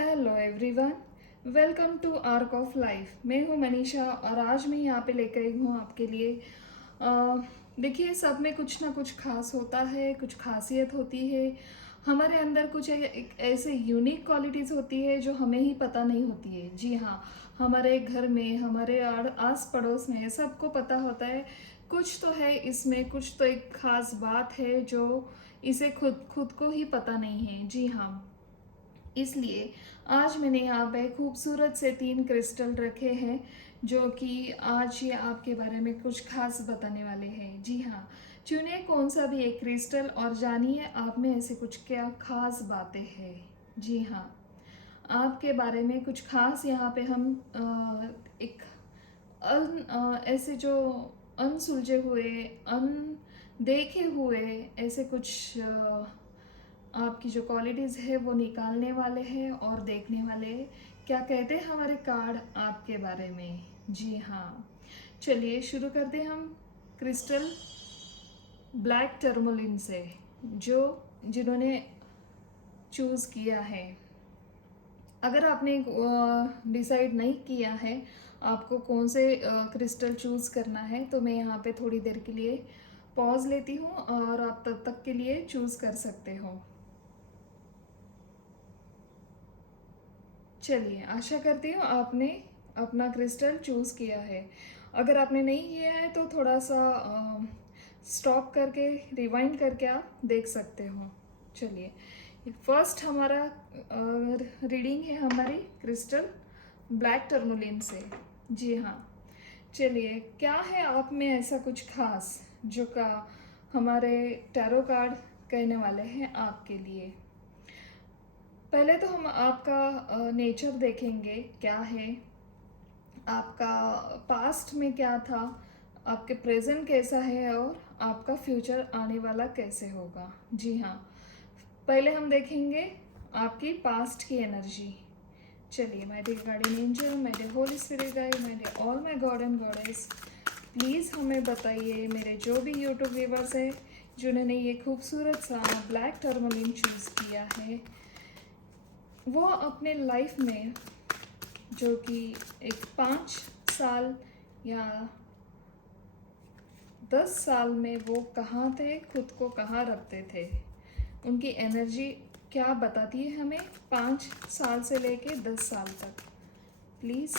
Hello everyone, welcome to Arc of Life. मैं हूँ मनीषा और आज मैं यहाँ पे लेकर आई हूँ आपके लिए। देखिए, सब में कुछ ना कुछ खास होता है, कुछ खासियत होती है। हमारे अंदर कुछ एक ऐसे यूनिक क्वालिटीज़ होती है जो हमें ही पता नहीं होती है। जी हाँ, हमारे घर में, हमारे आस पड़ोस में सबको पता होता है कुछ तो है इसमें, कुछ तो एक खास बात है जो इसे खुद खुद को ही पता नहीं है। जी हाँ, इसलिए आज मैंने यहाँ पे खूबसूरत से 3 क्रिस्टल रखे हैं जो कि आज ये आपके बारे में कुछ खास बताने वाले हैं। जी हाँ, चुनिए कौन सा भी एक क्रिस्टल और जानिए आप में ऐसे कुछ क्या खास बातें हैं। जी हाँ, आपके बारे में कुछ खास यहाँ पे हम एक ऐसे जो अनसुलझे हुए, अनदेखे हुए ऐसे कुछ आपकी जो क्वालिटीज़ है वो निकालने वाले हैं और देखने वाले हैं क्या कहते हैं हमारे कार्ड आपके बारे में। जी हाँ, चलिए शुरू करते हैं हम क्रिस्टल ब्लैक टर्मोलिन से। जो जिन्होंने चूज़ किया है, अगर आपने डिसाइड नहीं किया है आपको कौन से क्रिस्टल चूज़ करना है, तो मैं यहाँ पे थोड़ी देर के लिए पॉज लेती हूँ और आप तब तक के लिए चूज़ कर सकते हो। चलिए, आशा करती हूँ आपने अपना क्रिस्टल चूज़ किया है। अगर आपने नहीं किया है तो थोड़ा सा स्टॉप करके रिवाइंड करके आप देख सकते हो। चलिए, फर्स्ट हमारा रीडिंग है हमारी क्रिस्टल ब्लैक टर्मोलिन से। जी हाँ, चलिए, क्या है आप में ऐसा कुछ खास जो का हमारे टैरो कार्ड कहने वाले हैं आपके लिए। पहले तो हम आपका नेचर देखेंगे, क्या है आपका पास्ट में, क्या था आपके प्रेजेंट कैसा है और आपका फ्यूचर आने वाला कैसे होगा। जी हाँ, पहले हम देखेंगे आपकी पास्ट की एनर्जी। चलिए, my dear guardian angel, my dear holy spirit guide, my dear all my god and goddess, please हमें बताइए, मेरे जो भी यूट्यूब व्यूवर्स है जिन्होंने ये खूबसूरत सा ब्लैक टर्मोलिन चूज़ किया है, वो अपने लाइफ में जो कि एक 5 साल या 10 साल में वो कहाँ थे, खुद को कहाँ रखते थे, उनकी एनर्जी क्या बताती है हमें 5 साल से लेके 10 साल तक। प्लीज़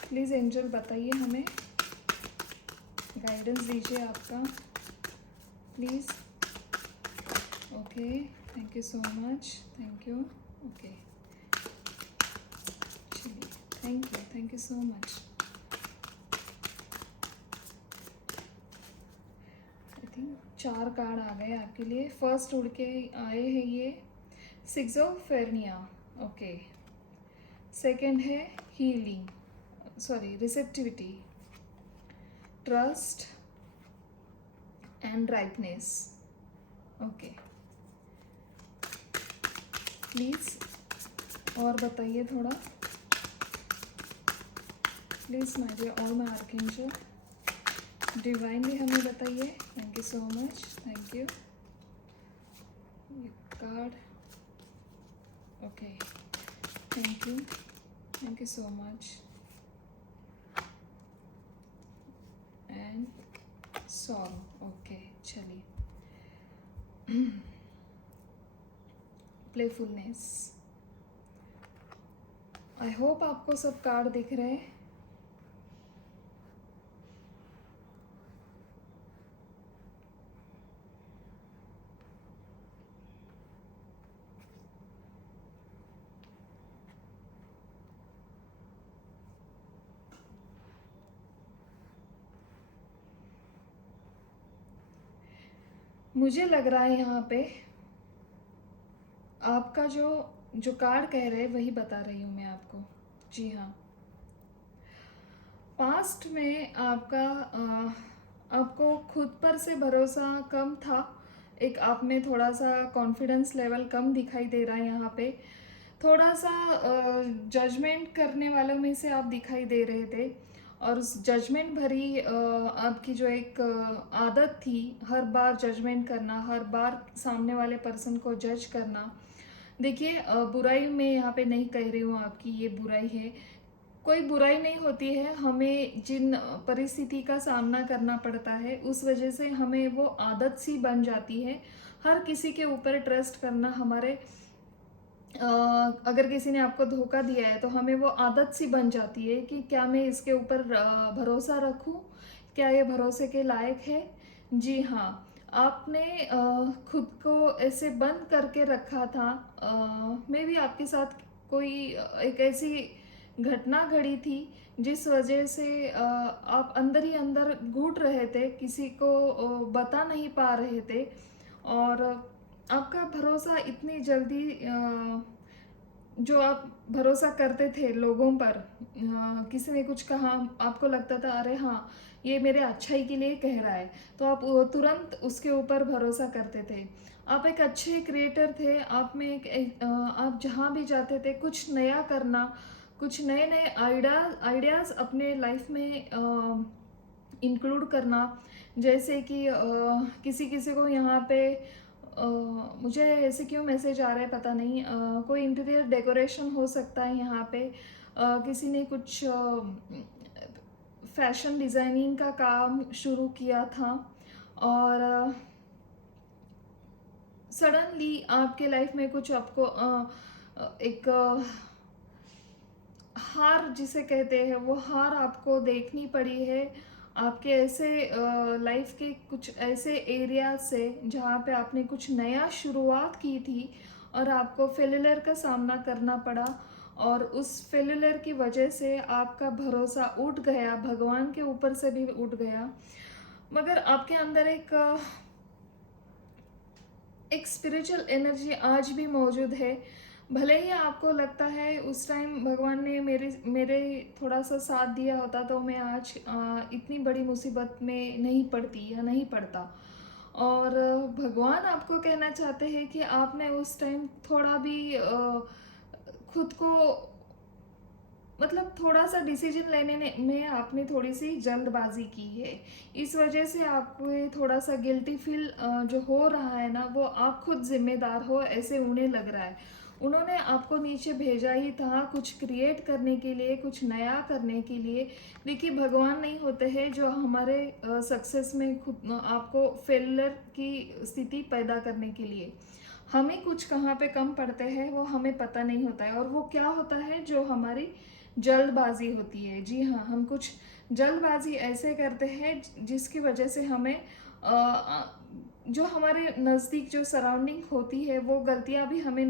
प्लीज़ एंजल बताइए, हमें गाइडेंस दीजिए आपका please. Okay, thank you so much, thank you. Okay, चलिए, thank you so much. I think 4 card आ गए आपके लिए। फर्स्ट उड़ के आए हैं ये सिक्सोफेरनिया। ओके, सेकंड है healing, sorry receptivity, trust and rightness. Okay, please और बताइए थोड़ा, please my dear all my archangel, divinely हमें बताइए। Thank you so much, thank you. Card, okay, thank you so much. And sorrow, okay, चलिए। Playfulness, I hope आपको सब card दिख रहे हैं। मुझे लग रहा है यहाँ पे आपका जो जो कार्ड कह रहे हैं वही बता रही हूँ मैं आपको। जी हाँ, पास्ट में आपको खुद पर से भरोसा कम था, एक आप में थोड़ा सा कॉन्फिडेंस लेवल कम दिखाई दे रहा है यहाँ पे। थोड़ा सा जजमेंट करने वालों में से आप दिखाई दे रहे थे और उस जजमेंट भरी आपकी जो एक आदत थी, हर बार जजमेंट करना, हर बार सामने वाले पर्सन को जज करना, देखिए बुराई मैं यहाँ पे नहीं कह रही हूँ आपकी ये बुराई है। कोई बुराई नहीं होती है, हमें जिन परिस्थिति का सामना करना पड़ता है, उस वजह से हमें वो आदत सी बन जाती है। हर किसी के ऊपर ट्रस्ट करना हमारे अगर किसी ने आपको धोखा दिया है तो हमें वो आदत सी बन जाती है कि क्या मैं इसके ऊपर भरोसा रखूं? क्या ये भरोसे के लायक है? जी हाँ, आपने खुद को ऐसे बंद करके रखा था। मे बी आपके साथ कोई एक ऐसी घटना घड़ी थी जिस वजह से आप अंदर ही अंदर घुट रहे थे, किसी को बता नहीं पा रहे थे और आपका भरोसा इतनी जल्दी जो आप भरोसा करते थे लोगों पर, किसी ने कुछ कहा, आपको लगता था अरे हाँ ये मेरे अच्छाई के लिए कह रहा है, तो आप तुरंत उसके ऊपर भरोसा करते थे। आप एक अच्छे क्रिएटर थे, आप में आप जहाँ भी जाते थे कुछ नया करना, कुछ नए नए आइडियाज़ अपने लाइफ में इंक्लूड करना। जैसे कि किसी किसी को यहाँ पे मुझे ऐसे क्यों मैसेज आ रहा है पता नहीं, कोई इंटीरियर डेकोरेशन हो सकता है यहाँ पे, किसी ने कुछ फैशन डिज़ाइनिंग का काम शुरू किया था और सडनली आपके लाइफ में कुछ आपको एक हार जिसे कहते हैं वो हार आपको देखनी पड़ी है। आपके ऐसे लाइफ के कुछ ऐसे एरिया से जहाँ पे आपने कुछ नया शुरुआत की थी और आपको फेलियर का सामना करना पड़ा और उस फेलियर की वजह से आपका भरोसा उठ गया, भगवान के ऊपर से भी उठ गया। मगर आपके अंदर एक स्पिरिचुअल एनर्जी आज भी मौजूद है। भले ही आपको लगता है उस टाइम भगवान ने मेरे थोड़ा सा साथ दिया होता तो मैं आज इतनी बड़ी मुसीबत में नहीं पड़ती या नहीं पड़ता। और भगवान आपको कहना चाहते हैं कि आपने उस टाइम थोड़ा भी खुद को मतलब थोड़ा सा डिसीजन में आपने थोड़ी सी जल्दबाजी की है। इस वजह से आपको ये थोड़ा सा गिल्टी फील जो हो रहा है ना, वो आप खुद जिम्मेदार हो ऐसे उन्हें लग रहा है। उन्होंने आपको नीचे भेजा ही था कुछ क्रिएट करने के लिए, कुछ नया करने के लिए। देखिए भगवान नहीं होते हैं जो हमारे सक्सेस में खुद आपको फेलियर की स्थिति पैदा करने के लिए। हमें कुछ कहाँ पे कम पड़ते हैं वो हमें पता नहीं होता है, और वो क्या होता है जो हमारी जल्दबाजी होती है। जी हाँ, हम कुछ जल्दबाजी ऐसे करते हैं जिसकी वजह से हमें जो हमारे नज़दीक जो सराउंडिंग होती है वो गलतियाँ भी हमें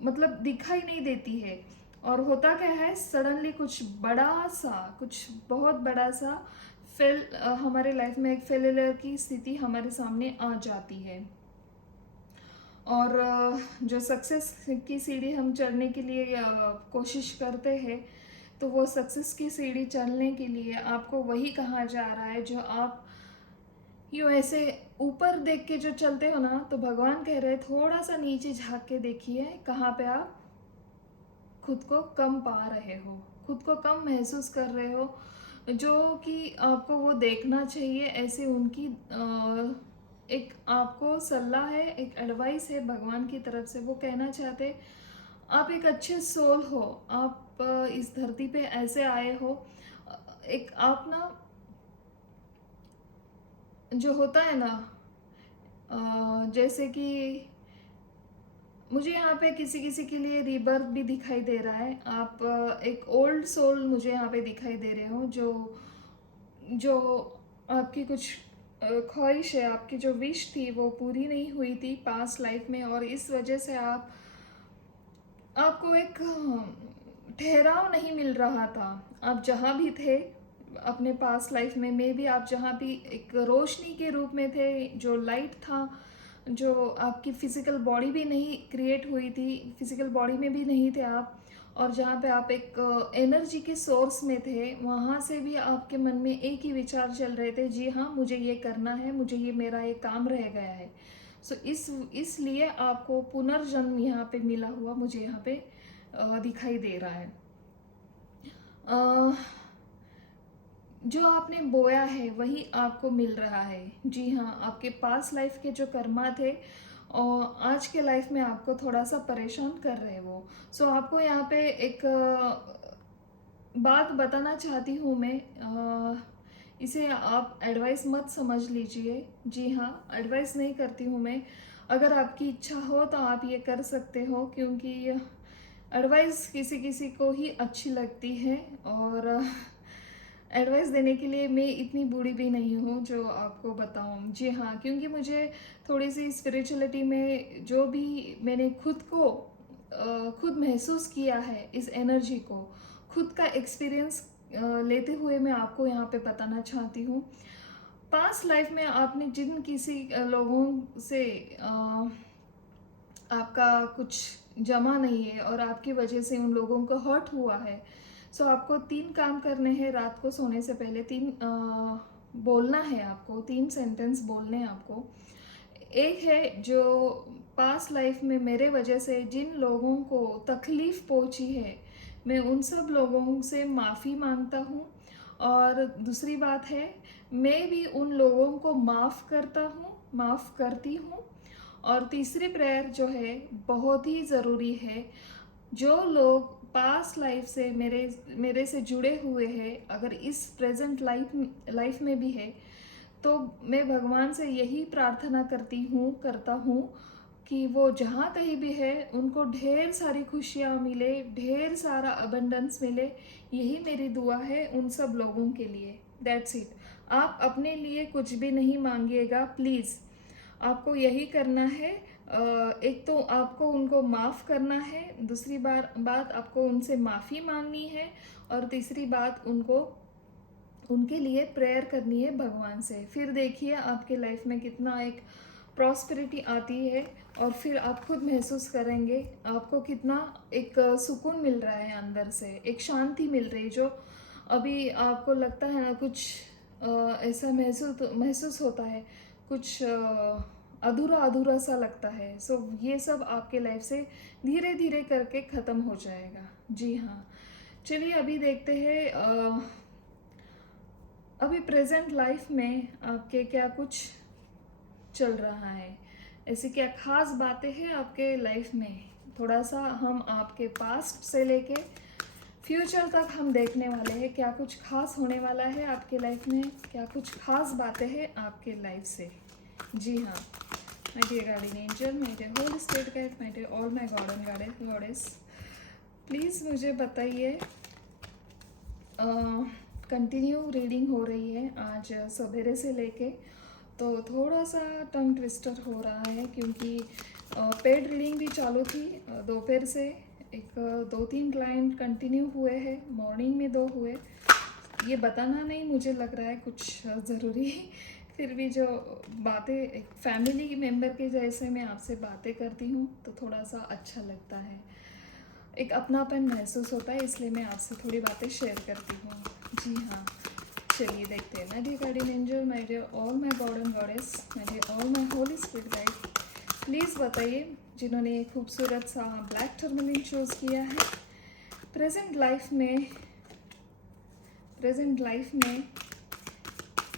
मतलब दिखाई नहीं देती है। और होता क्या है, सडनली कुछ बड़ा सा, कुछ बहुत बड़ा सा हमारे लाइफ में एक फेलियर की स्थिति हमारे सामने आ जाती है। और जो सक्सेस की सीढ़ी हम चढ़ने के लिए कोशिश करते हैं, तो वो सक्सेस की सीढ़ी चढ़ने के लिए आपको वही कहा जा रहा है जो आप यूँ ऐसे ऊपर देख के जो चलते हो ना, तो भगवान कह रहे हैं थोड़ा सा नीचे झांक के देखिए कहाँ पे आप खुद को कम पा रहे हो, खुद को कम महसूस कर रहे हो, जो कि आपको वो देखना चाहिए। ऐसे उनकी एक आपको सलाह है, एक एडवाइस है भगवान की तरफ से। वो कहना चाहते आप एक अच्छे सोल हो, आप इस धरती पे ऐसे आए हो, एक आप ना जो होता है ना, जैसे कि मुझे यहाँ पे किसी किसी के लिए रीबर्थ भी दिखाई दे रहा है। आप एक ओल्ड सोल मुझे यहाँ पे दिखाई दे रहे हो, जो जो आपकी कुछ ख्वाहिश है, आपकी जो विश थी वो पूरी नहीं हुई थी पास्ट लाइफ में, और इस वजह से आपको एक ठहराव नहीं मिल रहा था। आप जहाँ भी थे अपने पास्ट लाइफ में, मे बी आप जहाँ भी एक रोशनी के रूप में थे, जो लाइट था, जो आपकी फिजिकल बॉडी भी नहीं क्रिएट हुई थी, फिजिकल बॉडी में भी नहीं थे आप, और जहाँ पे आप एक एनर्जी के सोर्स में थे, वहाँ से भी आपके मन में एक ही विचार चल रहे थे, जी हाँ मुझे ये करना है, मुझे ये मेरा एक काम रह गया है। सो इसलिए आपको पुनर्जन्म यहाँ पे मिला हुआ मुझे यहाँ पे दिखाई दे रहा है। जो आपने बोया है वही आपको मिल रहा है। जी हाँ, आपके पास लाइफ के जो कर्मा थे और आज के लाइफ में आपको थोड़ा सा परेशान कर रहे हैं वो। सो आपको यहाँ पे एक बात बताना चाहती हूँ मैं। इसे आप एडवाइस मत समझ लीजिए। जी हाँ, एडवाइस नहीं करती हूँ मैं। अगर आपकी इच्छा हो तो आप ये कर सकते हो, क्योंकि एडवाइस किसी किसी को ही अच्छी लगती है। और एडवाइस देने के लिए मैं इतनी बूढ़ी भी नहीं हूँ जो आपको बताऊँ। जी हाँ, क्योंकि मुझे थोड़ी सी स्पिरिचुअलिटी में जो भी मैंने खुद को खुद महसूस किया है, इस एनर्जी को खुद का एक्सपीरियंस लेते हुए मैं आपको यहाँ पे बताना चाहती हूँ। पास्ट लाइफ में आपने जिन किसी लोगों से आपका कुछ जमा नहीं है और आपकी वजह से उन लोगों को हर्ट हुआ है। सो आपको 3 काम करने हैं रात को सोने से पहले। 3 बोलना है आपको, 3 सेंटेंस बोलने हैं आपको। एक है जो पास्ट लाइफ में मेरे वजह से जिन लोगों को तकलीफ़ पहुंची है, मैं उन सब लोगों से माफ़ी मांगता हूँ। और दूसरी बात है, मैं भी उन लोगों को माफ़ करता हूँ, माफ़ करती हूँ। और तीसरी प्रेयर जो है बहुत ही ज़रूरी है, जो लोग पास्ट लाइफ से मेरे से जुड़े हुए हैं, अगर इस प्रेजेंट लाइफ में भी है, तो मैं भगवान से यही प्रार्थना करता हूँ कि वो जहाँ कहीं भी है उनको ढेर सारी खुशियाँ मिले, ढेर सारा अबंडेंस मिले। यही मेरी दुआ है उन सब लोगों के लिए। That's it. आप अपने लिए कुछ भी नहीं मांगिएगा प्लीज़। आपको यही करना है। एक तो आपको उनको माफ़ करना है, दूसरी बात आपको उनसे माफ़ी मांगनी है, और तीसरी बात उनके लिए प्रेयर करनी है भगवान से। फिर देखिए आपके लाइफ में कितना एक प्रॉस्पेरिटी आती है, और फिर आप खुद महसूस करेंगे आपको कितना एक सुकून मिल रहा है अंदर से, एक शांति मिल रही है। जो अभी आपको लगता है ना कुछ ऐसा महसूस होता है, कुछ अधूरा अधूरा सा लगता है। सो ये सब आपके लाइफ से धीरे धीरे करके ख़त्म हो जाएगा। जी हाँ, चलिए अभी देखते हैं अभी प्रेजेंट लाइफ में आपके क्या कुछ चल रहा है, ऐसी क्या खास बातें हैं आपके लाइफ में। थोड़ा सा हम आपके पास्ट से लेके फ्यूचर तक हम देखने वाले हैं, क्या कुछ खास होने वाला है आपके लाइफ में, क्या कुछ खास बातें हैं आपके लाइफ से। जी हाँ, my dear guardian angel, my dear whole spirit guide, my dear all my god and goddess, please मुझे बताइए। कंटिन्यू रीडिंग हो रही है आज सवेरे से लेके, तो थोड़ा सा टंग ट्विस्टर हो रहा है, क्योंकि पेड रीडिंग भी चालू थी दोपहर से। एक 2-3 क्लाइंट कंटिन्यू हुए हैं, मॉर्निंग में 2 हुए। ये बताना नहीं मुझे लग रहा है कुछ ज़रूरी फिर भी जो बातें एक फैमिली मेम्बर के जैसे मैं आपसे बातें करती हूँ तो थोड़ा सा अच्छा लगता है, एक अपनापन महसूस होता है, इसलिए मैं आपसे थोड़ी बातें शेयर करती हूँ। जी हाँ, चलिए देखते हैं। My dear guardian angel, my dear all my god and goddess, my dear all my holy spirit guide, please बताइए जिन्होंने ये खूबसूरत सा ब्लैक टर्मलिन चूज़ किया है, प्रेजेंट लाइफ में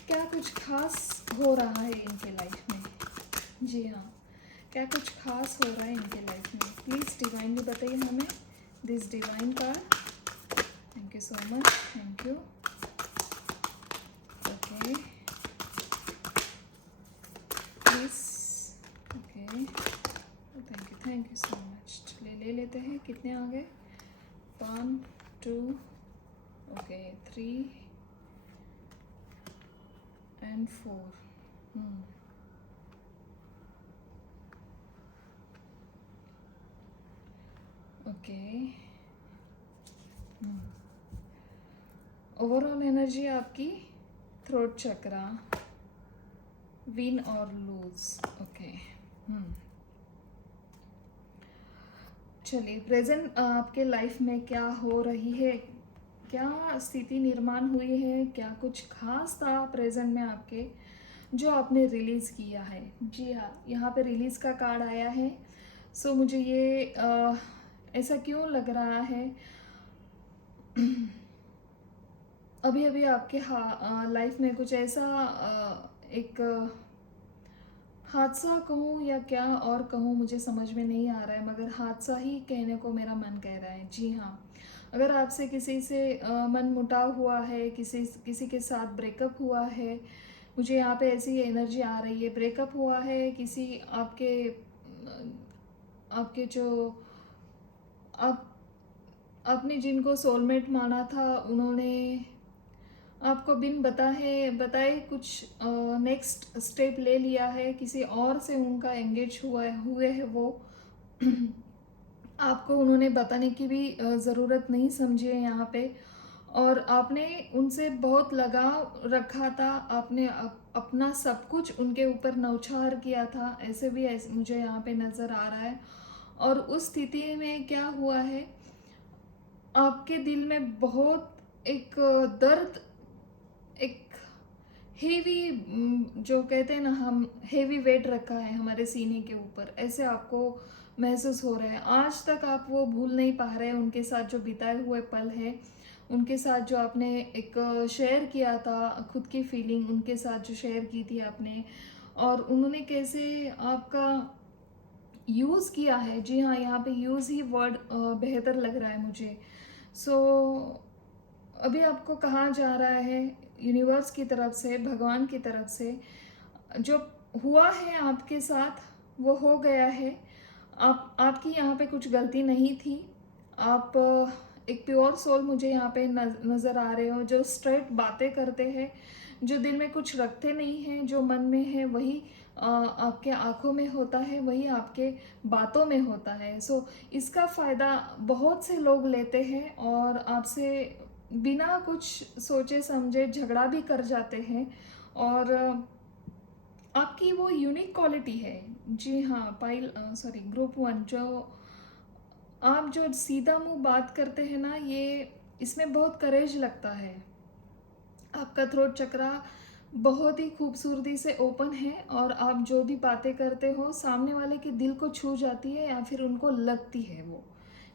क्या कुछ खास हो रहा है इनके लाइफ में। जी हाँ, क्या कुछ खास हो रहा है इनके लाइफ में, प्लीज़ डिवाइनली बताइए हमें। This divine card, thank you so much, thank you. Okay please, okay, thank you so much. चलिए ले लेते हैं, कितने आ गए, 1 2 okay 3 and 4। Okay, overall energy आपकी थ्रोट चक्रा, विन और लूज। ओके, चलिए प्रेजेंट आपके लाइफ में क्या हो रही है, क्या स्थिति निर्माण हुई है, क्या कुछ खास था प्रेजेंट में आपके जो आपने रिलीज़ किया है। जी हाँ, यहाँ पे रिलीज़ का कार्ड आया है। सो मुझे ये ऐसा क्यों लग रहा है, अभी अभी आपके लाइफ में कुछ ऐसा एक हादसा कहूँ या क्या और कहूँ मुझे समझ में नहीं आ रहा है, मगर हादसा ही कहने को मेरा मन कह रहा है। जी हाँ, अगर आपसे किसी से मन मुटाव हुआ है, किसी किसी के साथ ब्रेकअप हुआ है, मुझे यहाँ पे ऐसी एनर्जी आ रही है। ब्रेकअप हुआ है किसी आपके जो आप आपने जिनको सोलमेट माना था, उन्होंने आपको बिन बताए कुछ नेक्स्ट स्टेप ले लिया है, किसी और से उनका एंगेज हुए है वो। आपको उन्होंने बताने की भी ज़रूरत नहीं समझी है यहाँ पे। और आपने उनसे बहुत लगाव रखा था, आपने अपना सब कुछ उनके ऊपर न्यौछावर किया था, ऐसे भी ऐसे मुझे यहाँ पे नज़र आ रहा है। और उस स्थिति में क्या हुआ है, आपके दिल में बहुत एक दर्द, एक हेवी, जो कहते हैं ना, हम हेवी वेट रखा है हमारे सीने के ऊपर, ऐसे आपको महसूस हो रहा है। आज तक आप वो भूल नहीं पा रहे हैं उनके साथ जो बिताए हुए पल है, उनके साथ जो आपने एक शेयर किया था, खुद की फीलिंग उनके साथ जो शेयर की थी आपने, और उन्होंने कैसे आपका यूज़ किया है। जी हाँ, यहाँ पे यूज़ ही वर्ड बेहतर लग रहा है मुझे। सो अभी आपको कहा जा रहा है यूनिवर्स की तरफ से, भगवान की तरफ से, जो हुआ है आपके साथ वो हो गया है। आपकी यहाँ पे कुछ गलती नहीं थी। आप एक प्योर सोल मुझे यहाँ पे नज़र आ रहे हो, जो स्ट्रेट बातें करते हैं, जो दिल में कुछ रखते नहीं हैं, जो मन में है वही आपके आंखों में होता है, वही आपके बातों में होता है। सो इसका फ़ायदा बहुत से लोग लेते हैं और आपसे बिना कुछ सोचे समझे झगड़ा भी कर जाते हैं। और आपकी वो यूनिक क्वालिटी है। जी हाँ, ग्रुप वन, जो आप जो सीधा मुंह बात करते हैं ना, ये इसमें बहुत करेज लगता है। आपका थ्रोट चक्रा बहुत ही खूबसूरती से ओपन है, और आप जो भी बातें करते हो सामने वाले के दिल को छू जाती है या फिर उनको लगती है वो।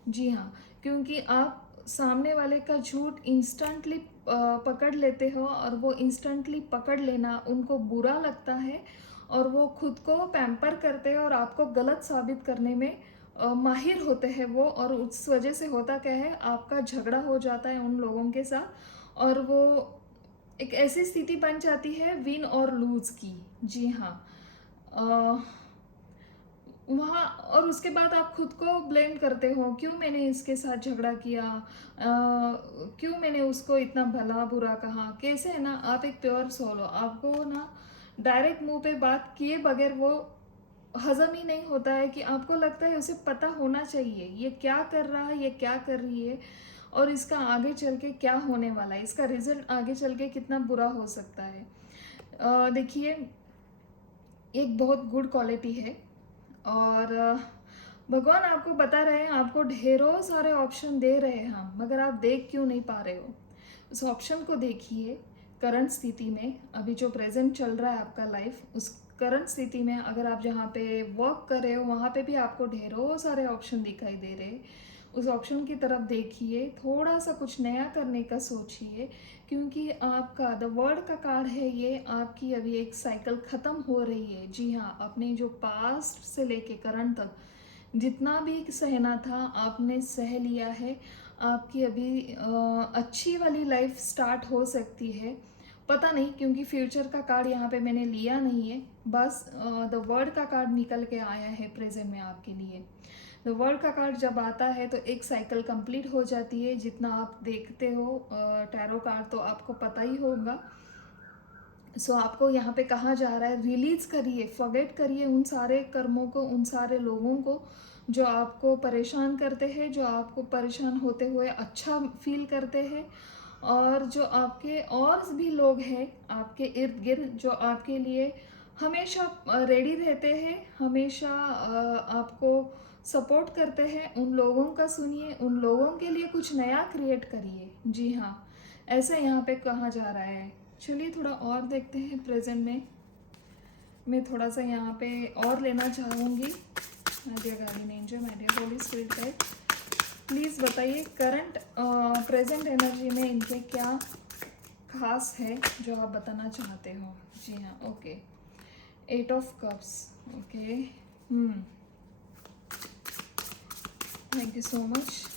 जी हाँ, क्योंकि आप सामने वाले का झूठ इंस्टेंटली पकड़ लेते हो, और वो इंस्टेंटली पकड़ लेना उनको बुरा लगता है, और वो खुद को पैम्पर करते हैं और आपको गलत साबित करने में माहिर होते हैं वो। और उस वजह से होता क्या है, आपका झगड़ा हो जाता है उन लोगों के साथ, और वो एक ऐसी स्थिति बन जाती है विन और लूज की। जी हाँ, वहाँ, और उसके बाद आप खुद को ब्लेम करते हो, क्यों मैंने इसके साथ झगड़ा किया, क्यों मैंने उसको इतना भला बुरा कहा। कैसे है ना, आप एक प्योर सोल हो, आपको ना डायरेक्ट मुंह पे बात किए बगैर वो हजम ही नहीं होता है, कि आपको लगता है उसे पता होना चाहिए ये क्या कर रहा है, ये क्या कर रही है, और इसका आगे चल के क्या होने वाला है, इसका रिजल्ट आगे चल के कितना बुरा हो सकता है। देखिए, एक बहुत गुड क्वालिटी है। और भगवान आपको बता रहे हैं, आपको ढेरों सारे ऑप्शन दे रहे हैं हम, मगर आप देख क्यों नहीं पा रहे हो। उस ऑप्शन को देखिए। करंट स्थिति में, अभी जो प्रेजेंट चल रहा है आपका लाइफ, उस करंट स्थिति में अगर आप जहाँ पे वर्क कर रहे हो वहाँ पे भी आपको ढेरों सारे ऑप्शन दिखाई दे रहे हैं। उस ऑप्शन की तरफ देखिए, थोड़ा सा कुछ नया करने का सोचिए, क्योंकि आपका द वर्ड का कार्ड है ये, आपकी अभी एक साइकिल ख़त्म हो रही है। जी हाँ, आपने जो पास्ट से लेके करंट तक जितना भी सहना था आपने सह लिया है। आपकी अभी अच्छी वाली लाइफ स्टार्ट हो सकती है। पता नहीं, क्योंकि फ्यूचर का कार्ड यहाँ पे मैंने लिया नहीं है, बस द वर्ड का कार्ड निकल के आया है प्रेजेंट में आपके लिए। द वर्ड का कार्ड जब आता है तो एक साइकिल कंप्लीट हो जाती है। जितना आप देखते हो टैरो कार्ड तो आपको पता ही होगा। सो आपको यहाँ पे कहा जा रहा है, रिलीज करिए, फॉरगेट करिए उन सारे कर्मों को, उन सारे लोगों को जो आपको परेशान करते हैं, जो आपको परेशान होते हुए अच्छा फील करते हैं, और जो आपके और भी लोग हैं आपके इर्द गिर्द जो आपके लिए हमेशा रेडी रहते हैं, हमेशा आपको सपोर्ट करते हैं। उन लोगों का सुनिए, उन लोगों के लिए कुछ नया क्रिएट करिए। जी हाँ, ऐसा यहाँ पे कहा जा रहा है। चलिए थोड़ा और देखते हैं प्रेजेंट में। मैं थोड़ा सा यहाँ पे और लेना चाहूँगी। My dear guardian angel, my dear holy spirit guide, please बताइए करंट प्रेजेंट एनर्जी में इनके क्या खास है जो आप बताना चाहते हो। जी हाँ, okay. Eight of cups, okay, thank you so much.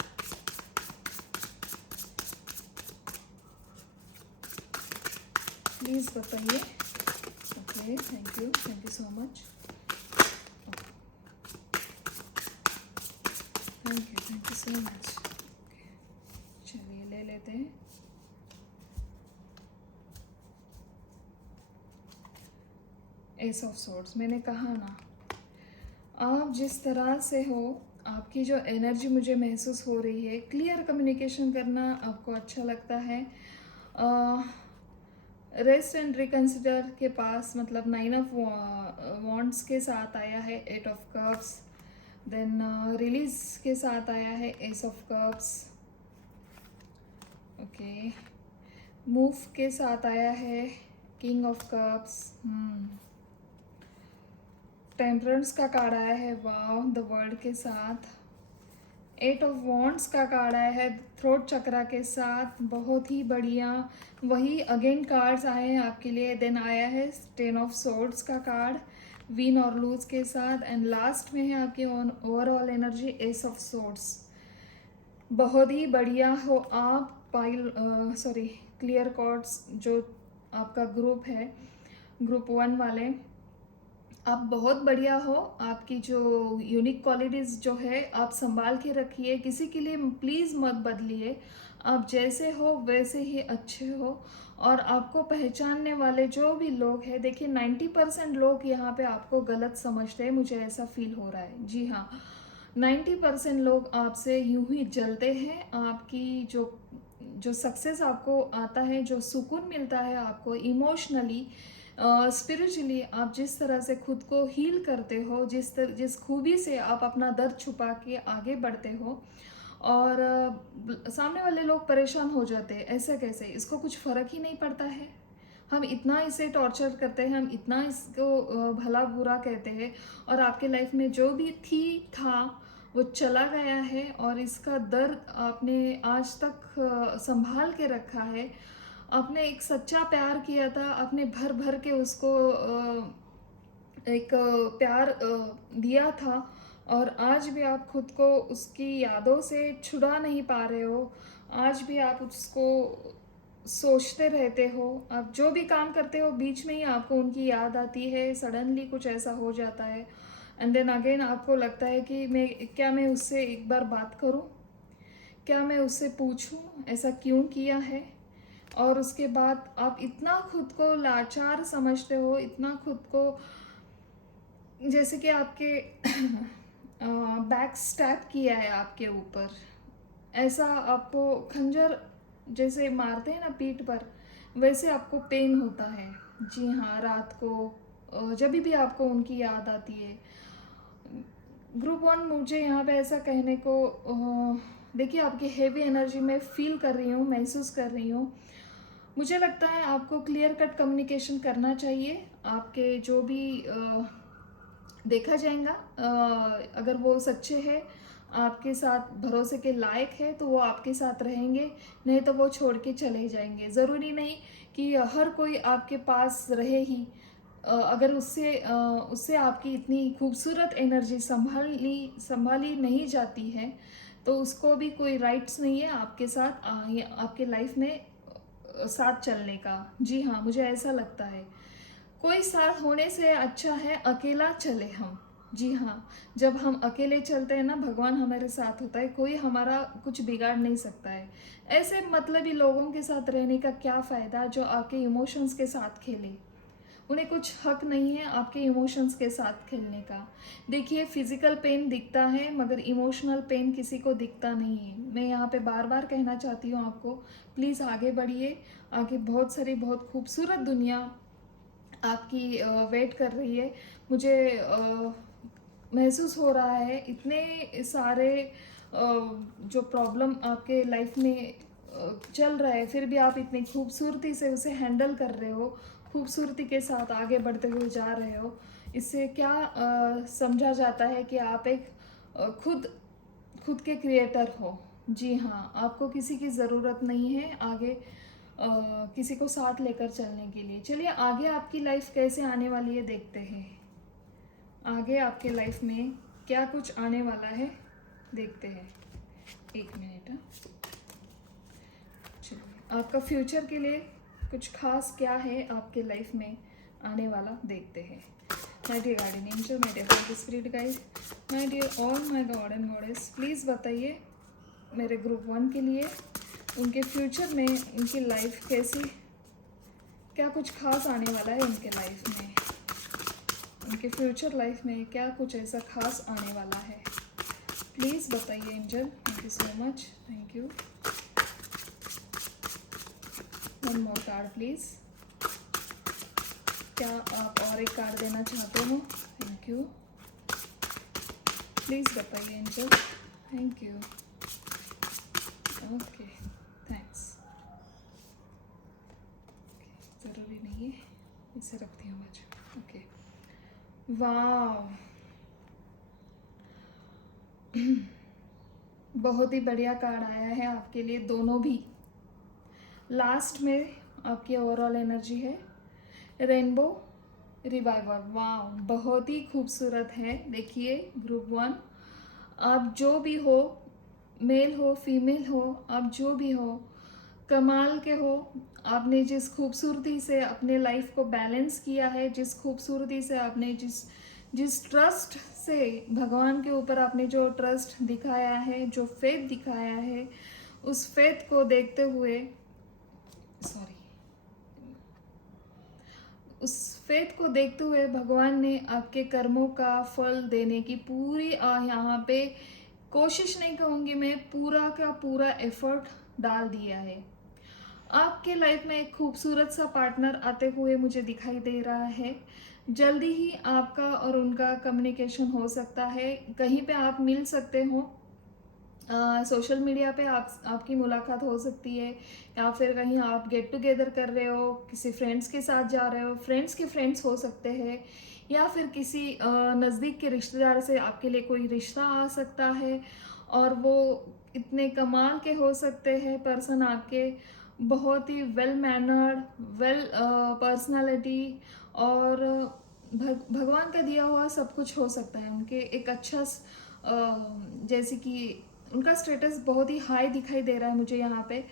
Please बताइए। Okay, thank you so much. Thank you so much. चलिए ले लेते हैं। एस ऑफ सोर्ड्स, मैंने कहा ना, आप जिस तरह से हो, आपकी जो एनर्जी मुझे महसूस हो रही है, क्लियर कम्युनिकेशन करना आपको अच्छा लगता है। रेस्ट एंड रिकंसिडर के पास मतलब 9 ऑफ वॉन्ड्स के साथ आया है eight of cups, then release के साथ आया है ace of cups, okay, move के साथ आया है किंग ऑफ कप्स, टेम्परेंस का कार्ड आया है वाव द वर्ल्ड के साथ, एट ऑफ वॉन्ड्स का कार्ड आया है थ्रोट चक्रा के साथ, बहुत ही बढ़िया। वही अगेन कार्ड्स आए हैं आपके लिए। देन आया है 10 ऑफ सोर्ड्स का कार्ड विन और लूज के साथ, एंड लास्ट में है आपकी overall energy S of swords. बहुत ही बढ़िया हो आप। पाइल क्लियर कॉर्ड्स जो आपका ग्रुप है, ग्रुप 1 वाले, आप बहुत बढ़िया हो। आपकी जो यूनिक क्वालिटीज़ जो है आप संभाल के रखिए, किसी के लिए प्लीज़ मत बदलिए। आप जैसे हो वैसे ही अच्छे हो। और आपको पहचानने वाले जो भी लोग हैं, देखिए 90% लोग यहाँ पे आपको गलत समझते हैं, मुझे ऐसा फील हो रहा है। जी हाँ, 90% लोग आपसे यूं ही जलते हैं। आपकी जो जो सक्सेस आपको आता है, जो सुकून मिलता है आपको इमोशनली, स्पिरिचुअली, आप जिस तरह से खुद को हील करते हो, जिस खूबी से आप अपना दर्द छुपा के आगे बढ़ते हो, और सामने वाले लोग परेशान हो जाते हैं, ऐसे कैसे, इसको कुछ फ़र्क ही नहीं पड़ता है। हम इतना इसे टॉर्चर करते हैं, हम इतना इसको भला बुरा कहते हैं, और आपके लाइफ में जो भी था वो चला गया है, और इसका दर्द आपने आज तक संभाल के रखा है। आपने एक सच्चा प्यार किया था, आपने भर भर के उसको एक प्यार दिया था, और आज भी आप खुद को उसकी यादों से छुड़ा नहीं पा रहे हो। आज भी आप उसको सोचते रहते हो। आप जो भी काम करते हो बीच में ही आपको उनकी याद आती है, सडनली कुछ ऐसा हो जाता है, एंड देन अगेन आपको लगता है कि मैं उससे एक बार बात करूं, क्या मैं उससे पूछूं ऐसा क्यों किया है। और उसके बाद आप इतना खुद को लाचार समझते हो, इतना खुद को जैसे कि आपके बैक स्टैप किया है आपके ऊपर, ऐसा आपको खंजर जैसे मारते हैं ना पीठ पर, वैसे आपको पेन होता है। जी हाँ, रात को जब भी आपको उनकी याद आती है। ग्रुप 1 मुझे यहाँ पे ऐसा कहने को, देखिए आपकी हेवी एनर्जी में फील कर रही हूँ, महसूस कर रही हूँ। मुझे लगता है आपको क्लियर कट कम्युनिकेशन करना चाहिए। आपके जो भी देखा जाएगा, अगर वो सच्चे हैं, आपके साथ भरोसे के लायक है, तो वो आपके साथ रहेंगे, नहीं तो वो छोड़ के चले जाएंगे। ज़रूरी नहीं कि हर कोई आपके पास रहे ही। अगर उससे आपकी इतनी खूबसूरत एनर्जी संभाली नहीं जाती है, तो उसको भी कोई राइट्स नहीं है आपके साथ आपके लाइफ में साथ चलने का। जी हाँ, मुझे ऐसा लगता है कोई साथ होने से अच्छा है अकेला चले हम। जी हाँ, जब हम अकेले चलते हैं ना, भगवान हमारे साथ होता है, कोई हमारा कुछ बिगाड़ नहीं सकता है। ऐसे मतलबी लोगों के साथ रहने का क्या फ़ायदा जो आपके इमोशंस के साथ खेले। उन्हें कुछ हक नहीं है आपके इमोशंस के साथ खेलने का। देखिए, फिजिकल पेन दिखता है मगर इमोशनल पेन किसी को दिखता नहीं है। मैं यहाँ पे बार बार कहना चाहती हूँ आपको, प्लीज़ आगे बढ़िए। आगे बहुत सारी बहुत खूबसूरत दुनिया आपकी वेट कर रही है। मुझे महसूस हो रहा है इतने सारे जो प्रॉब्लम आपके लाइफ में चल रहा है, फिर भी आप इतनी खूबसूरती से उसे हैंडल कर रहे हो, खूबसूरती के साथ आगे बढ़ते हुए जा रहे हो। इससे क्या समझा जाता है कि आप एक खुद के क्रिएटर हो। जी हाँ, आपको किसी की ज़रूरत नहीं है आगे किसी को साथ लेकर चलने के लिए। चलिए आगे आपकी लाइफ कैसे आने वाली है देखते हैं। आगे आपके लाइफ में क्या कुछ आने वाला है देखते हैं। एक मिनट। चलिए आपका फ्यूचर के लिए कुछ खास क्या है आपके लाइफ में आने वाला देखते हैं। My dear guardian angel, my dear holy spirit guide, my dear all my god and goddess, please बताइए मेरे ग्रुप 1 के लिए उनके फ्यूचर में उनकी लाइफ कैसी, क्या कुछ खास आने वाला है उनके लाइफ में। उनके फ्यूचर लाइफ में क्या कुछ ऐसा खास आने वाला है, प्लीज़ बताइए angel. Thank you so much, thank you. One more card please. क्या आप और एक कार्ड देना चाहते हो? Thank you. प्लीज़ बताइए angel. Thank you. Okay, thanks. ज़रूरी नहीं है, इसे रखती हूँ मैं। ओके, वाह, बहुत ही बढ़िया कार्ड आया है आपके लिए, दोनों भी। लास्ट में आपकी ओवरऑल एनर्जी है रेनबो रिवाइवर। वाह, बहुत ही खूबसूरत है। देखिए ग्रुप 1, आप जो भी हो, मेल हो फीमेल हो, आप जो भी हो, कमाल के हो। आपने जिस खूबसूरती से अपने लाइफ को बैलेंस किया है, जिस खूबसूरती से आपने जिस ट्रस्ट से भगवान के ऊपर आपने जो ट्रस्ट दिखाया है, जो फेथ दिखाया है, उस फेथ को देखते हुए, सॉरी, उस फेथ को देखते हुए भगवान ने आपके कर्मों का फल देने की पूरी यहाँ पे कोशिश नहीं कहूँगी मैं, पूरा का पूरा एफर्ट डाल दिया है। आपके लाइफ में एक खूबसूरत सा पार्टनर आते हुए मुझे दिखाई दे रहा है। जल्दी ही आपका और उनका कम्युनिकेशन हो सकता है, कहीं पे आप मिल सकते हो। सोशल मीडिया पे आपकी मुलाकात हो सकती है, या फिर कहीं आप गेट टुगेदर कर रहे हो, किसी फ्रेंड्स के साथ जा रहे हो, फ्रेंड्स के फ्रेंड्स हो सकते हैं, या फिर किसी नज़दीक के रिश्तेदार से आपके लिए कोई रिश्ता आ सकता है, और वो इतने कमाल के हो सकते हैं पर्सन आपके, बहुत ही वेल मैनर्ड, वेल पर्सनालिटी, और भगवान का दिया हुआ सब कुछ हो सकता है उनके। एक अच्छा जैसे कि उनका स्टेटस बहुत ही हाई दिखाई दे रहा है मुझे यहाँ पे।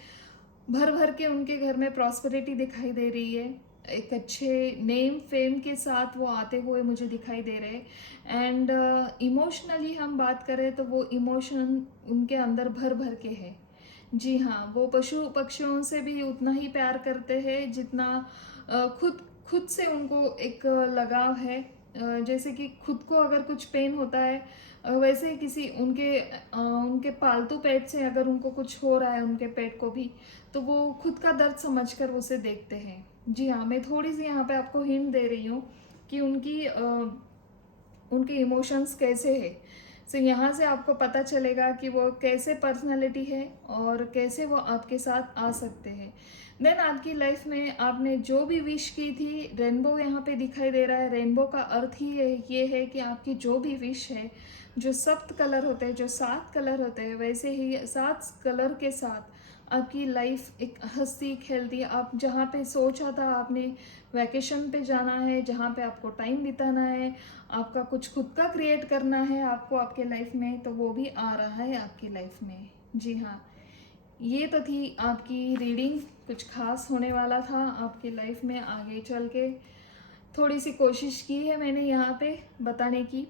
भर भर के उनके घर में प्रॉस्पेरिटी दिखाई दे रही है, एक अच्छे नेम फेम के साथ वो आते हुए मुझे दिखाई दे रहे। एंड इमोशनली हम बात करें तो वो इमोशन उनके अंदर भर भर के है। जी हाँ, वो पशु पक्षियों से भी उतना ही प्यार करते हैं जितना खुद खुद से उनको एक लगाव है। जैसे कि खुद को अगर कुछ पेन होता है, वैसे ही किसी उनके पालतू पेट से अगर उनको कुछ हो रहा है, उनके पेट को भी, तो वो खुद का दर्द समझकर उसे देखते हैं। जी हाँ, मैं थोड़ी सी यहाँ पे आपको हिंट दे रही हूँ कि उनके इमोशंस कैसे है। सो यहाँ से आपको पता चलेगा कि वो कैसे पर्सनालिटी है और कैसे वो आपके साथ आ सकते हैं। देन आपकी लाइफ में आपने जो भी विश की थी, रेनबो यहाँ पे दिखाई दे रहा है। रेनबो का अर्थ ही ये है कि आपकी जो भी विश है, जो 7 कलर होते हैं, जो 7 कलर होते हैं, वैसे ही 7 कलर के साथ आपकी लाइफ एक हंसी खेलती। आप जहाँ पे सोचा था आपने वैकेशन पे जाना है, जहाँ पे आपको टाइम बिताना है, आपका कुछ खुद का क्रिएट करना है आपको आपके लाइफ में, तो वो भी आ रहा है आपकी लाइफ में। जी हाँ, ये तो थी आपकी रीडिंग। कुछ खास होने वाला था आपकी लाइफ में आगे चल के। थोड़ी सी कोशिश की है मैंने यहाँ पे बताने की।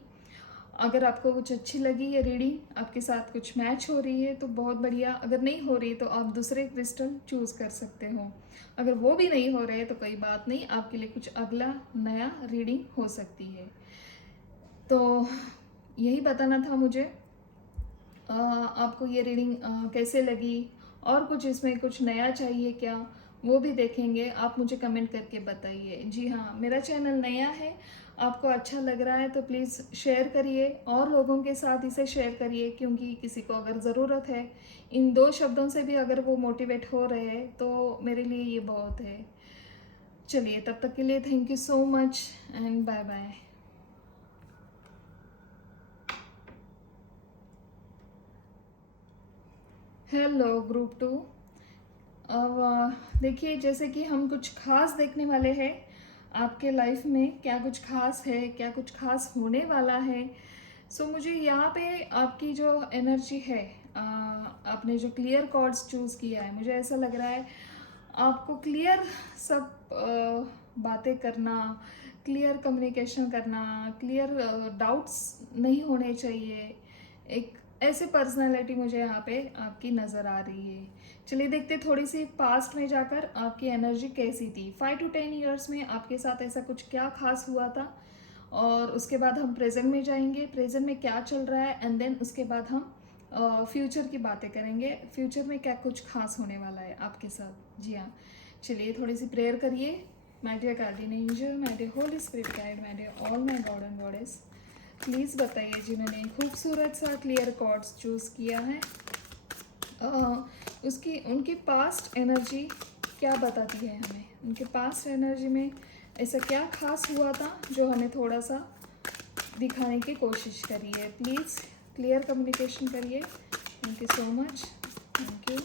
अगर आपको कुछ अच्छी लगी ये रीडिंग, आपके साथ कुछ मैच हो रही है तो बहुत बढ़िया। अगर नहीं हो रही तो आप दूसरे क्रिस्टल चूज़ कर सकते हो। अगर वो भी नहीं हो रहे तो कोई बात नहीं, आपके लिए कुछ अगला नया रीडिंग हो सकती है। तो यही बताना था मुझे। आपको ये रीडिंग कैसे लगी, और कुछ इसमें कुछ नया चाहिए क्या, वो भी देखेंगे। आप मुझे कमेंट करके बताइए। जी हाँ, मेरा चैनल नया है, आपको अच्छा लग रहा है तो प्लीज़ शेयर करिए, और लोगों के साथ इसे शेयर करिए, क्योंकि किसी को अगर ज़रूरत है, इन 2 शब्दों से भी अगर वो मोटिवेट हो रहे हैं तो मेरे लिए ये बहुत है। चलिए, तब तक के लिए thank you so much and bye bye. Hello group 2, अब देखिए, जैसे कि हम कुछ खास देखने वाले हैं आपके लाइफ में, क्या कुछ खास है, क्या कुछ खास होने वाला है। सो मुझे यहाँ पे आपकी जो एनर्जी है, आपने जो क्लियर कॉर्ड्स चूज़ किया है, मुझे ऐसा लग रहा है आपको क्लियर सब बातें करना, क्लियर कम्युनिकेशन करना, क्लियर डाउट्स नहीं होने चाहिए। एक ऐसे पर्सनालिटी मुझे यहाँ पे आपकी नज़र आ रही है। चलिए देखते थोड़ी सी पास्ट में जाकर आपकी एनर्जी कैसी थी। 5 to 10 ईयर्स में आपके साथ ऐसा कुछ क्या खास हुआ था, और उसके बाद हम प्रेजेंट में जाएंगे, प्रेजेंट में क्या चल रहा है, एंड देन उसके बाद हम फ्यूचर की बातें करेंगे, फ्यूचर में क्या कुछ खास होने वाला है आपके साथ। जी हाँ, चलिए थोड़ी सी प्रेयर करिए। My dear guardian angel, my dear holy spirit guide, my dear all my god and goddess, please बताइए जिन्होंने खूबसूरत सा क्लियर कॉर्ड्स चूज़ किया है, उसकी उनकी पास्ट एनर्जी क्या बताती है हमें। उनके पास्ट एनर्जी में ऐसा क्या खास हुआ था जो हमें थोड़ा सा दिखाने की कोशिश करिए। प्लीज़ क्लियर कम्युनिकेशन करिए। Thank you so much, thank you.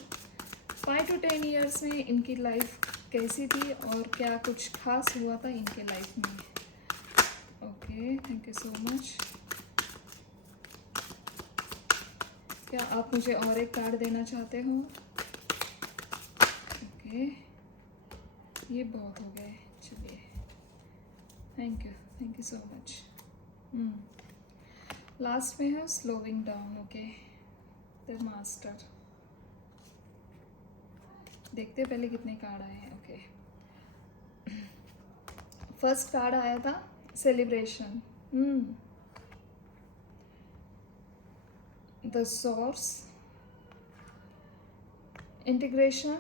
5 to 10 years में इनकी लाइफ कैसी थी और क्या कुछ खास हुआ था इनके लाइफ में। Okay, thank you so much. क्या आप मुझे और एक कार्ड देना चाहते हो? ओके, ये बहुत हो गए, चलिए thank you so much. Last में है slowing down. Okay, the master. देखते पहले कितने कार्ड आए हैं। ओके, फर्स्ट कार्ड आया था celebration, the source, integration,